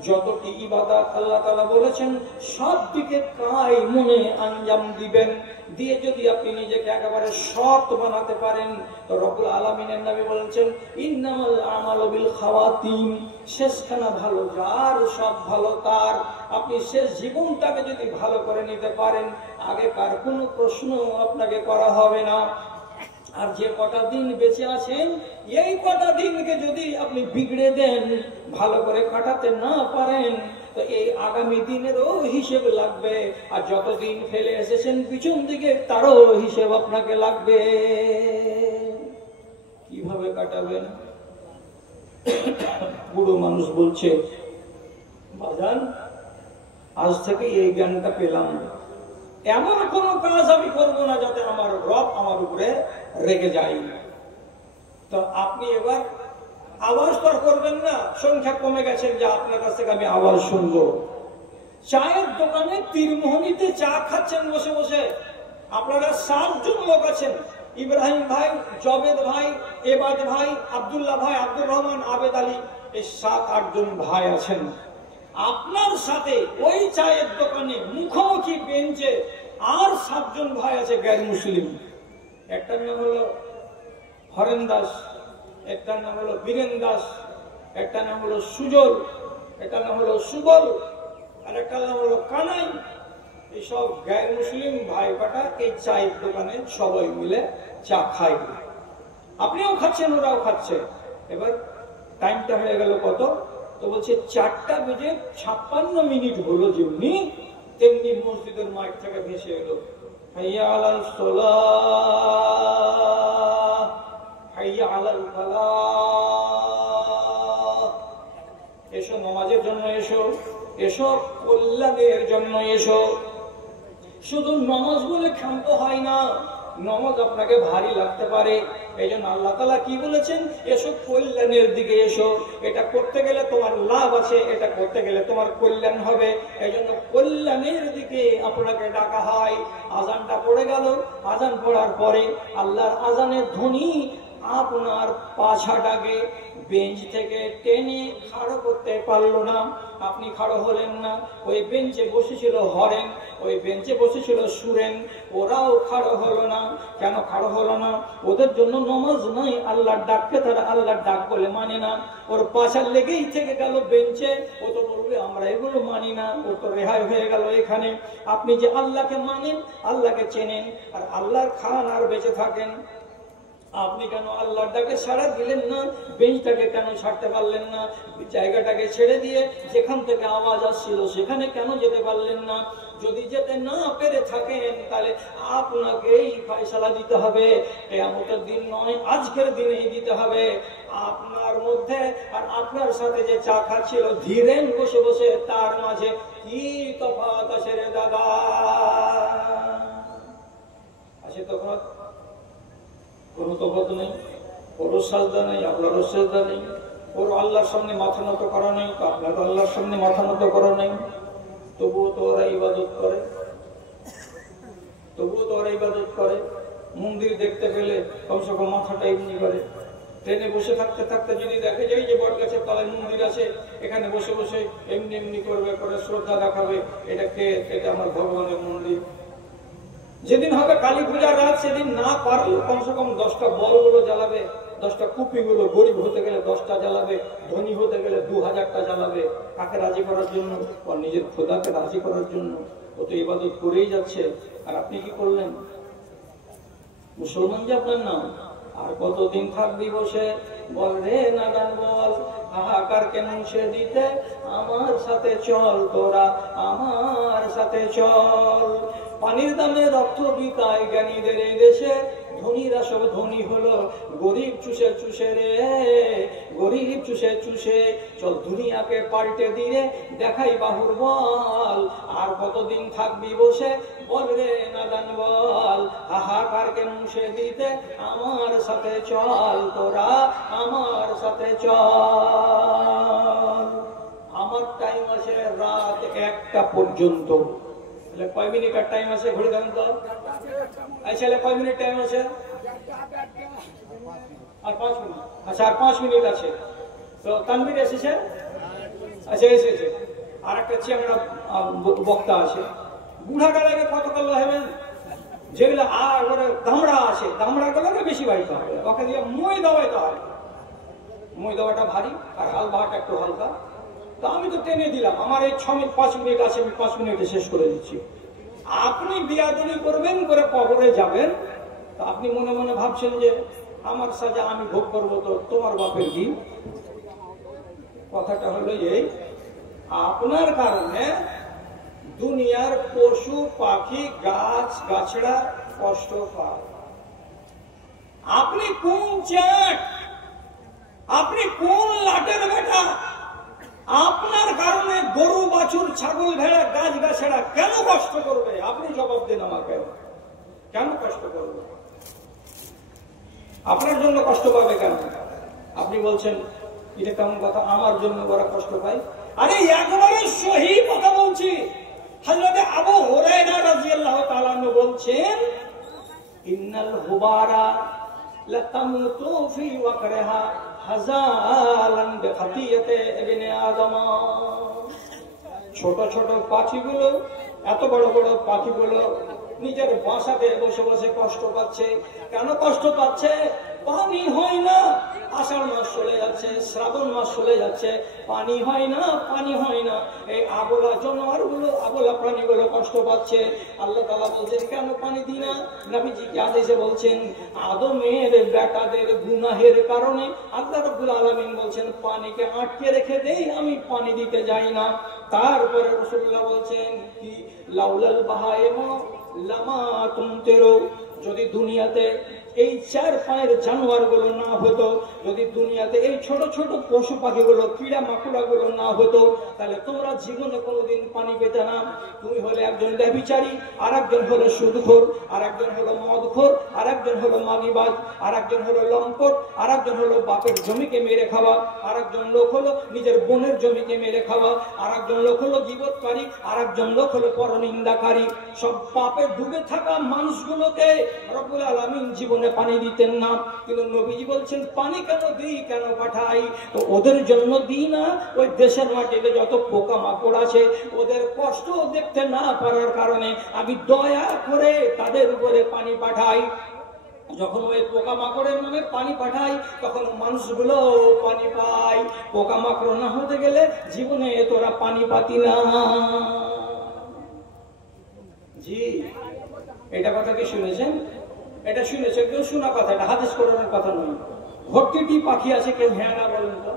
যতটি ইবাদত আল্লাহ তাআলা বলেছেন সব দিকে কাই মনে আঞ্জাম দিবেন। দিয়ে যদি আপনি নিজেকে একেবারে সৎ বানাতে পারেন, তো রব্বুল আলামিনের নবী বলেছেন ইন্নামাল আমালু বিল খাওয়াতিম, শেষখানা ভালো যার, সব ভালো তার। আপনি শেষ জীবনটাকে যদি ভালো করে নিতে পারেন, আগেকার কোনো প্রশ্ন আপনাকে করা হবে না। আর যে কটা দিন বেঁচে আছেন, এই কটা দিনকে যদি আপনি বিগড়ে দেন, ভালো করে কাটাতে না পারেন, তো এই আগামী দিনেরও হিসেব লাগবে। আর যতদিন ফেলে এসেছেন পিছন দিকে, তারও হিসেব আপনাকে লাগবে। কিভাবে কাটাবেন? বুড়ো মানুষ বলছে, বাজান আজ থেকে এই জ্ঞানটা পেলাম, এমন কোন কাজ আমি করবো না যাতে আমার রব আমার উপরে রেগে যায়। তো আপনি এবার আওয়াজ তো করবেন না, সংখ্যা কমে গেছেন যে আপনার কাছ থেকে আমি আওয়াজ শুনবো। চায়ের দোকানে তীরমোহনীতে চা খাচ্ছেন বসে বসে, আপনারা 7 জন লোক আছেন, ইব্রাহিম ভাই, জবেদ ভাই, এবাদ ভাই, আব্দুল্লাহ ভাই, আব্দুর রহমান, আবেদ আলী, এই 7-8 জন ভাই আছেন। আপনার সাথে ওই চায়ের দোকানে মুখোমুখি বেঞ্চে আর 7 জন ভাই আছে গ্যার মুসলিম। একটার নাম হলো হরেন দাস, একটার নাম হলো বীরেন দাস, একটার নাম হলো সুজল, একটার নাম হলো সুবল, আর একটার নাম হলো কানাই। এইসব গ্যার মুসলিম ভাই কাটা এই চায়ের দোকানে সবাই মিলে চা খায়। আপনিও খাচ্ছেন, ওরাও খাচ্ছে। এবার টাইমটা হয়ে গেল কত? তো বলছে 4:56 হলো, যেমনি তেমনি মসজিদের মাইক থেকে ভেসে এলো, হাইয়া আলাল সালাহ, হাইয়া আলাল ফালাহ। এসো নামাজের জন্য, এসো, এসো কল্যাণের জন্য এসো। শুধু নামাজ বলে ক্ষান্ত হয় না, নামাজ আপনাকে ভারী লাগতে পারে। এই জন্য আল্লাহ তাআলা কি বলেছেন, এসো কল্যাণের দিকে এসো। এটা করতে গেলে তোমার লাভ আছে, এটা করতে গেলে তোমার কল্যাণ হবে। এই জন্য কল্যাণের দিকে আপনাকে ডাকা হয়। আজানটা পড়ে গেল, আজান পড়ার পরে আল্লাহর আজানের ধ্বনি আপনার পাছাটাকে বেঞ্চ থেকে টেনে খাড়ো করতে পারলো না। আপনি খাড়ো হলেন না। ওই বেঞ্চে বসেছিল হরেন, ওই বেঞ্চে বসেছিল সুরেন, ওরাও খাড়ো হলো না। কেন খাড়ো হলো না? ওদের জন্য নমাজ নাই, আল্লাহর ডাককে তারা আল্লাহর ডাক বলে মানে না। ওর পাছার লেগেই থেকে গেল বেঞ্চে। ও তো বলবে আমরা এগুলো মানি না, ও তো রেহাই হয়ে গেল এখানে। আপনি যে আল্লাহকে মানেন, আল্লাহকে চেনেন, আর আল্লাহর খান আর বেঁচে থাকেন, আপনি কেন আল্লাহর ডাকে সাড়া দিলেন না? বেঞ্চটাকে কেন ছাড়তে পারলেন না? জায়গাটাকে ছেড়ে দিয়ে যেখান থেকে আওয়াজ আসছিল সেখানে কেন যেতে পারলেন না? যদি যেতে না পেরে থাকেন, তাহলে আপনাকেই ফয়সালা দিতে হবে। কিয়ামতের দিন নয়, আজকের দিনেই দিতে হবে। আপনার মধ্যে আর আপনার সাথে যে চা খাচ্ছিল ধীরেন বসে বসে, তার মাঝে কি তফাৎ আছে রে দাদা? আছে তফাৎ? কোনো তফাৎ নেই, ওরও সাজদা নেই, আপনারও সাজদা নেই। ওর আল্লাহর সামনে মাথা নত করা নেই, তো আপনার আল্লাহর সামনে মাথা নত করা নেই। তবুও তো ওরা ইবাদত করে, তবুও তো ওরা ইবাদত করে। মন্দির দেখতে গেলে কমসে কম মাথাটা এমনি করে। ট্রেনে বসে থাকতে থাকতে যদি দেখে যাই যে বট গাছের তলায় মন্দির আছে, এখানে বসে বসে এমনি এমনি করবে, করে শ্রদ্ধা দেখাবে, এটা কে? এটা আমার ভগবানের মন্দির। যেদিন হবে কালী পূজার রাত, সেদিন না পারলে কমসে কম 10টা বলগুলো জ্বালাবে, 10টা কুপিগুলো। গরিব হতে গেলে 10টা জ্বালাবে, ধনী হতে গেলে 2000টা জ্বালাবে। কাকে রাজি করার জন্য? ওর নিজের খোদাকে রাজি করার জন্য। ও তো ইবাদত করেই যাচ্ছে। আর আপনি কি করলেন? মুসলমান যে আপনার নাম। আর কতদিন থাকবি বসে? বল রে নাদান বল, হাহাকার কেন সে দিতে, আমার সাথে চল তোরা, আমার সাথে চল। পানির দামে রক্ত বিকায় জ্ঞানীদের এই দেশে, ধনীরা সব ধনী হলো, গরিব চুষে চুষে রে, গরিব চুষে চুষে। চল দুনিয়াকে পাল্টে দিয়ে দেখাই বাহুর বল। আর কতদিন থাকবি বসে? বল রে নাদান বল, হাহাকারকে মুছে দিতে, আমার সাথে চল তোরা, আমার সাথে চল। আমার টাইম আছে রাত 1টা পর্যন্ত। কয় মিনিটের টাইম আছে? ঘুরে দেন তো। আচ্ছা, কয় মিনিট টাইম আছে? আর 5 মিনিট। আচ্ছা, আর 5 মিনিট আছে। তো তানভীর এসেছে? আচ্ছা, এসেছে। আর একটা চ্যাংড়া বক্তা আছে। বুড়াটা লাগে কত কালো হবেন? যেগুলো আর দামড়া আছে, দামড়া গুলোকে বেশি বাড়িতে হবে, ওকে দিয়ে মই দেওয়াইতে হবে। মই দেওয়াটা ভারী আর হালবাটা একটু হালকা। তো আমি তো টেনে দিলাম, আমার এই 5 মিনিট আছে, আমি 5 মিনিটে শেষ করে দিচ্ছি। আপনি বিয়াদুলি করবেন, করে কবরে যাবেন, তো আপনি মনে মনে ভাবছেন যে আমার সাজা আমি ভোগ করবো, তো তোমার বাপের কি? কথাটা হলো এই, আপনার কারণে দুনিয়ার পশু পাখি গাছ গাছড়া কষ্ট পায়। আপনি কোন চ্যাট, আপনি কোন লাটের বেটা? আপনার কারণে গরু বাছুর ছাগল ভেড়া গাছ গাছেরা কেন কষ্ট করবে? আপনি জবাব দেন আমাকে, কেন কষ্ট করবে? আপনার জন্য কষ্ট পাবে কেন? আপনি বলছেন এটা কেমন কথা, আমার জন্য ওরা কষ্ট পায়? আরে একবারে সহি কথা বলছি। হযরত আবু হুরায়রা রাদিয়াল্লাহু তাআলা আনহু বলছেন, ইন্নাল হুবারা লাতামুতু ফি ওয়াকরিহা হাযালান বিখাতিয়াতি ইবনে আদম। ছোট ছোট পাখিগুলো, এত বড় বড় পাখিগুলো নিজের বাসাতে বসে বসে কষ্ট পাচ্ছে। কেন কষ্ট পাচ্ছে? পানি হয় না। আষাঢ় মাস চলে যাচ্ছে, শ্রাবণ মাস চলে যাচ্ছে, পানি হয় না, পানি হয় না। এই আবলা জানোয়ার গুলো, আবলা প্রাণীগুলো কষ্ট পাচ্ছে। আল্লাহ তাআলা বলছেন কেন পানি দিই না? নবীজি হাদিসে বলছেন আদমের বেটাদের গুনাহের কারণে আল্লাহ রাব্বুল আলামিন বলছেন পানিকে আটকে রেখে দেই, আমি পানি দিতে যাই না। তারপরে রাসূলুল্লাহ বলছেন কি, লাউলাল বাহাইম লামা তুমতিরু, যদি দুনিয়াতে এই 4 পায়ের জানোয়ার গুলো না হতো, যদি দুনিয়াতে এই ছোট ছোট পশু পাখিগুলো, কিড়া মাকুড়া গুলো না হতো, তাহলে তোমরা জীবনে কোনোদিন পানি পেতে না। তুমি হলে একজন ব্যভিচারী, আর একজন হলো সুদখোর, আর একজন হলো মদখোর, আর একজন হলো মাগিবাজ, আর একজন হলো লম্পট, আর একজন হলো বাপের জমিকে মেরে খাওয়া, আর একজন লোক হলো নিজের বোনের জমিকে মেরে খাওয়া, আর একজন লোক হলো গীবতকারী, আর একজন লোক হলো পরনিন্দাকারী। সব পাপে ডুবে থাকা মানুষগুলোকে রব্বুল আলামিন জীবনে পানি দিতেন না। কিন্তু নবীজি বলছেন পানি কেন দিই, কেন পাঠাই? তো ওদের জন্য দিই না, ওই দেশের মাটিতে যত পোকা মাকড় আছে ওদের কষ্ট দেখতে না পারার কারণে আমি দয়া করে তাদের উপরে পানি পাঠাই। যখন ওই পোকা মাকড়ের নামে পানি পাঠাই, তখন মানুষগুলো পানি পায়। পোকা মাকড় না হতে গেলে জীবনে তোরা পানি পাতি না। জি, এটা কথা কি শুনেছেন? এটা শুনেছে কেউ? শোনা কথা, এটা হাদিস কোরআনের কথা নয়। ভর্তিটি পাখি আছে, কেউ হ্যাঁ না বলেন তো?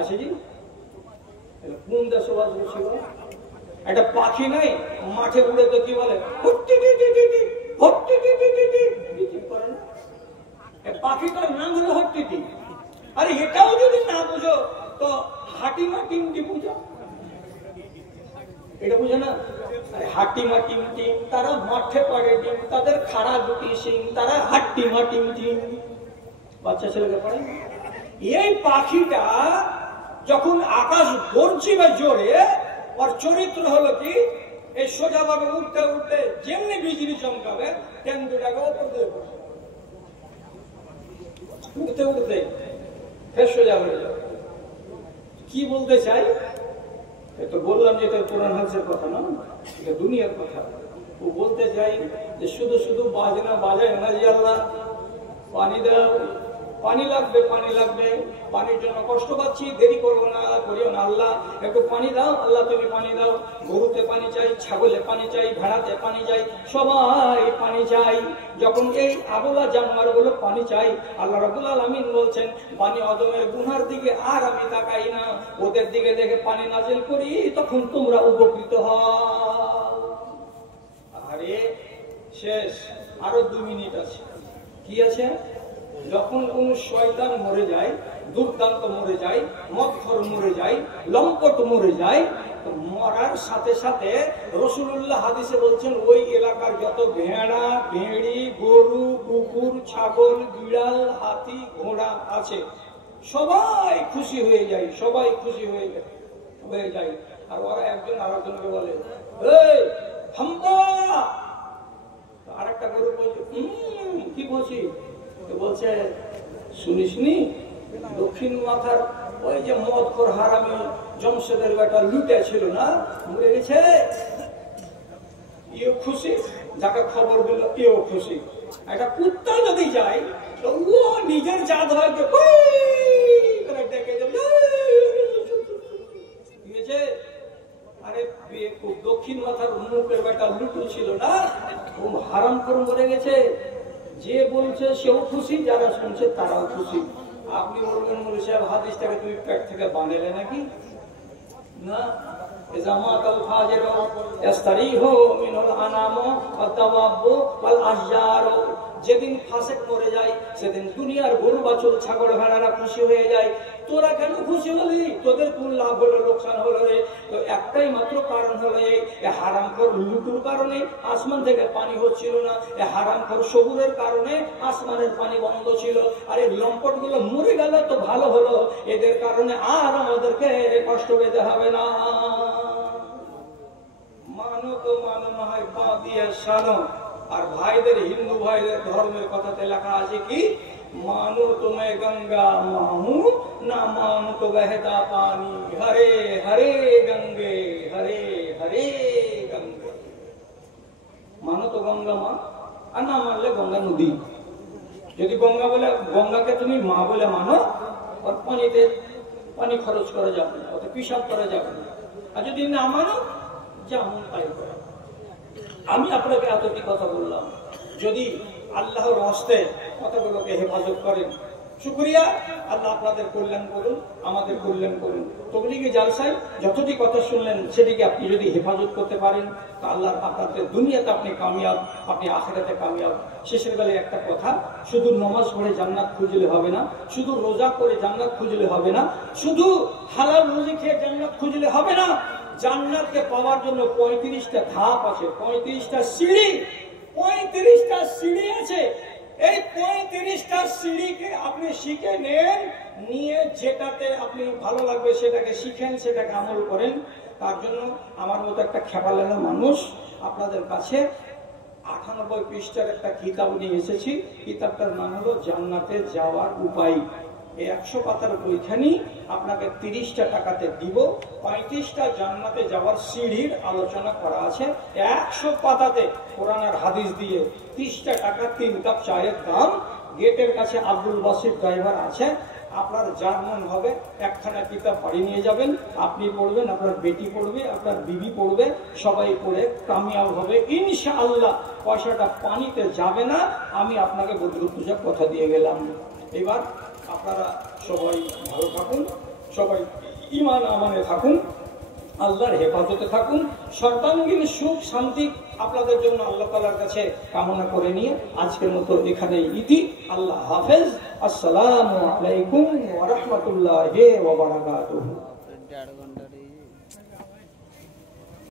আছে জি? কোন দেশে বাস ছিল? একটা পাখি নাই, মাঠে উড়ে তো কি বলে, পাখিটার নাম হলো হট্টিটি। আরে এটাও যদি না বুঝো তো হাটিমা টিমটি বুঝো। এটা বুঝে না? হাটিমা টিম টিম, তারা মাঠে পড়ে টিম, তাদের খাড়া দুটি সিং, তারা হাট্টিমা টিম টিম। বাচ্চা ছেলেকে পড়ে। এই পাখিটা যখন আকাশ গর্জিবে জোরে, ওর চরিত্র হলো কি, এই সোজাভাবে উঠতে উঠতে যেমনি বিজলি চমকাবে তেমনি দুটাকে ওপর দিয়ে পড়ে, উঠতে উঠতে ফের সোজা হয়ে যাবে। কি বলতে চাই? তো বললাম যে এটা কোরআন হাদিসের কথা না, এটা দুনিয়ার কথা। ও বলতে চাই যে শুধু শুধু বাজনা বাজায় না যে আল্লাহ পানি দাও, পানি লাগবে, পানি লাগবে, পানির জন্য কষ্ট পাচ্ছি, দেরি করবো না, করিও না আল্লাহ, একটু পানি দাও আল্লাহ, তুমি পানি দাও। গরুতে পানি চাই, ছাগলে পানি চাই, ভেড়াতে পানি চাই, সবাই পানি চাই। যখন এই আবলা জানোয়ার গুলো পানি চাই, আল্লাহ রাব্বুল আলামিন বলছেন পানি অদমের গুনার দিকে আর আমি তাকাই না, ওদের দিকে দেখে পানি নাজিল করি, তখন তোমরা উপকৃত হও। আরে শেষ, আরো 2 মিনিট আছে। কি আছে? যখন কোন শয়তান মরে যায়, দুর্দান্ত মরে যায়, মদখোর মরে যায়, লম্পট মরে যায়, তো মরার সাথে সাথে রাসূলুল্লাহ হাদিসে বলছেন ওই এলাকার যত ভেড়া, ভেড়ি, গরু, কুকুর, ছাগল, বিড়াল, হাতি, ঘোড়া আছে সবাই খুশি হয়ে যায়, সবাই খুশি হয়ে যায়। আর ওরা একজন আরেকজনকে বলে, এই থামবা। আরেকটা গরু বলছে, কি বলছি? বলছে শুনিসনি, দক্ষিণ মাথার ওই যে মদখোর হারামি জমশেদের বেটা লুটে ছিল না, মরে গেছে। ইও খুশি, যাকে খবর দিল এও খুশি। একটা কুত্তা যদি যায় তো ও নিজের জাত ভাইকে ডেকে দেবে। আরে দক্ষিণ মাথার মুখের বেটা লুটু ছিল না, ও হারাম করে মরে গেছে। যে বলছে সেও খুশি, যারা শুনছে তারাও খুশি। আপনি বলবেন মৌলভী সাহেব হাদিসটাকে তুমি পেট থেকে বানালে নাকি? না, জামাতাল ফাজির ইস্তারিহু মিনাল আনাম ওয়া তাওয়াব্বু ওয়াল আশজার। যেদিন ফাসিক মরে যায় সেদিন দুনিয়ার গরু বাছুর ছাগল ভেড়ারা খুশি হয়ে যায়। তোরা কেন খুশি হলি? তোদের কোন লাভ হলো, লোকসান হলো রে? তো একটাই মাত্র কারণ হলো এই হারামখোর লুটুর কারণে আসমান থেকে পানি হচ্ছিল না, এই হারামখোর সবুরের কারণে আসমানের পানি বন্ধ ছিল। আর এই লম্পট গুলো মরে গেল তো ভালো হলো, এদের কারণে আর আমাদেরকে কষ্ট পেতে হবে না। মানো তো মানো না হয় পা দিয়ে সানো। আর ভাইদের, হিন্দু ভাইদের ধর্মের কথাতে লেখা আছে কি, मानो तो मैं गंगा माहू ना मानो तो बहता पानी, हरे हरे गंगे हरे हरे गंगे। मानो तो गंगा माँ আর না মানলে গঙ্গা নদী। যদি গঙ্গা বলে, গঙ্গাকে তুমি মা বলে মানো, আর পানিতে পানি খরচ করা যাবে না, অত পিসাব করা যাবে না। আর যদি না মানো, যেমন তাই করো। আমি আপনাকে এতটি কথা বললাম, যদি আল্লাহর হস্তে কথাগুলোকে হেফাজত করেন, শুকরিয়া। আল্লাহ আপনাদের কল্যাণ করুন, আমাদের কল্যাণ করুন। তবলিগি জালসায় যতটি কথা শুনলেন সেটিকে আপনি যদি হেফাজত করতে পারেন, তা আল্লাহ আপনাদের দুনিয়াতে আপনি কামিয়াব, আপনি আখিরাতে কামিয়াব। শেষের বেলায় একটা কথা, শুধু নামাজ পড়ে জান্নাত খুঁজলে হবে না, শুধু রোজা করে জান্নাত খুঁজলে হবে না, শুধু হালাল রুজি খেয়ে জান্নাত খুঁজলে হবে না। জান্নাতকে পাওয়ার জন্য 35টা ধাপ আছে, 35টা সিঁড়ি, 35টা সিঁড়ি আছে। এই 35টা সিঁড়িকে আপনি শিখে নেন, নিয়ে যেটাতে আপনি ভালো লাগবে সেটাকে শিখেন, সেটাকে আমল করেন। তার জন্য আমার মতো একটা খেপালেনা মানুষ আপনাদের কাছে 98 পৃষ্ঠার একটা কিতাব নিয়ে এসেছি। কিতাবটার নাম হলো জান্নাতে যাওয়ার উপায়। এই 100 পাতার বইখানি আপনাকে 30টা টাকাতে দিব। 35টা জান্নাতে যাওয়ার সিঁড়ির আলোচনা করা আছে 100 পাতাতে, কোরআন আর হাদিস দিয়ে। 30টা টাকা 3 কাপ চায়ের দাম। গেটের কাছে আব্দুল বাসির ড্রাইভার আছে। আপনার যার মন হবে একখানা কিতাব বাড়ি নিয়ে যাবেন, আপনি পড়বেন, আপনার বেটি পড়বে, আপনার বিবি পড়বে, সবাই পড়ে কামিয়াব হবে ইনশাআল্লাহ। পয়সাটা পানিতে যাবে না, আমি আপনাকে বদরুদ পূজা কথা দিয়ে গেলাম। এবার আপনারা সবাই ভালো থাকুন, সবাই ঈমান আমানে থাকুন, আল্লাহর হেফাজতে থাকুন, সর্বাঙ্গীন সুখ শান্তি আপনাদের জন্য আল্লাহ তাআলার কাছে কামনা করে নিয়ে আজকের মতো এখানেই ইতি। আল্লাহ হাফেজ। আসসালামু আলাইকুম ওয়া রাহমাতুল্লাহি ওয়া বারাকাতুহু।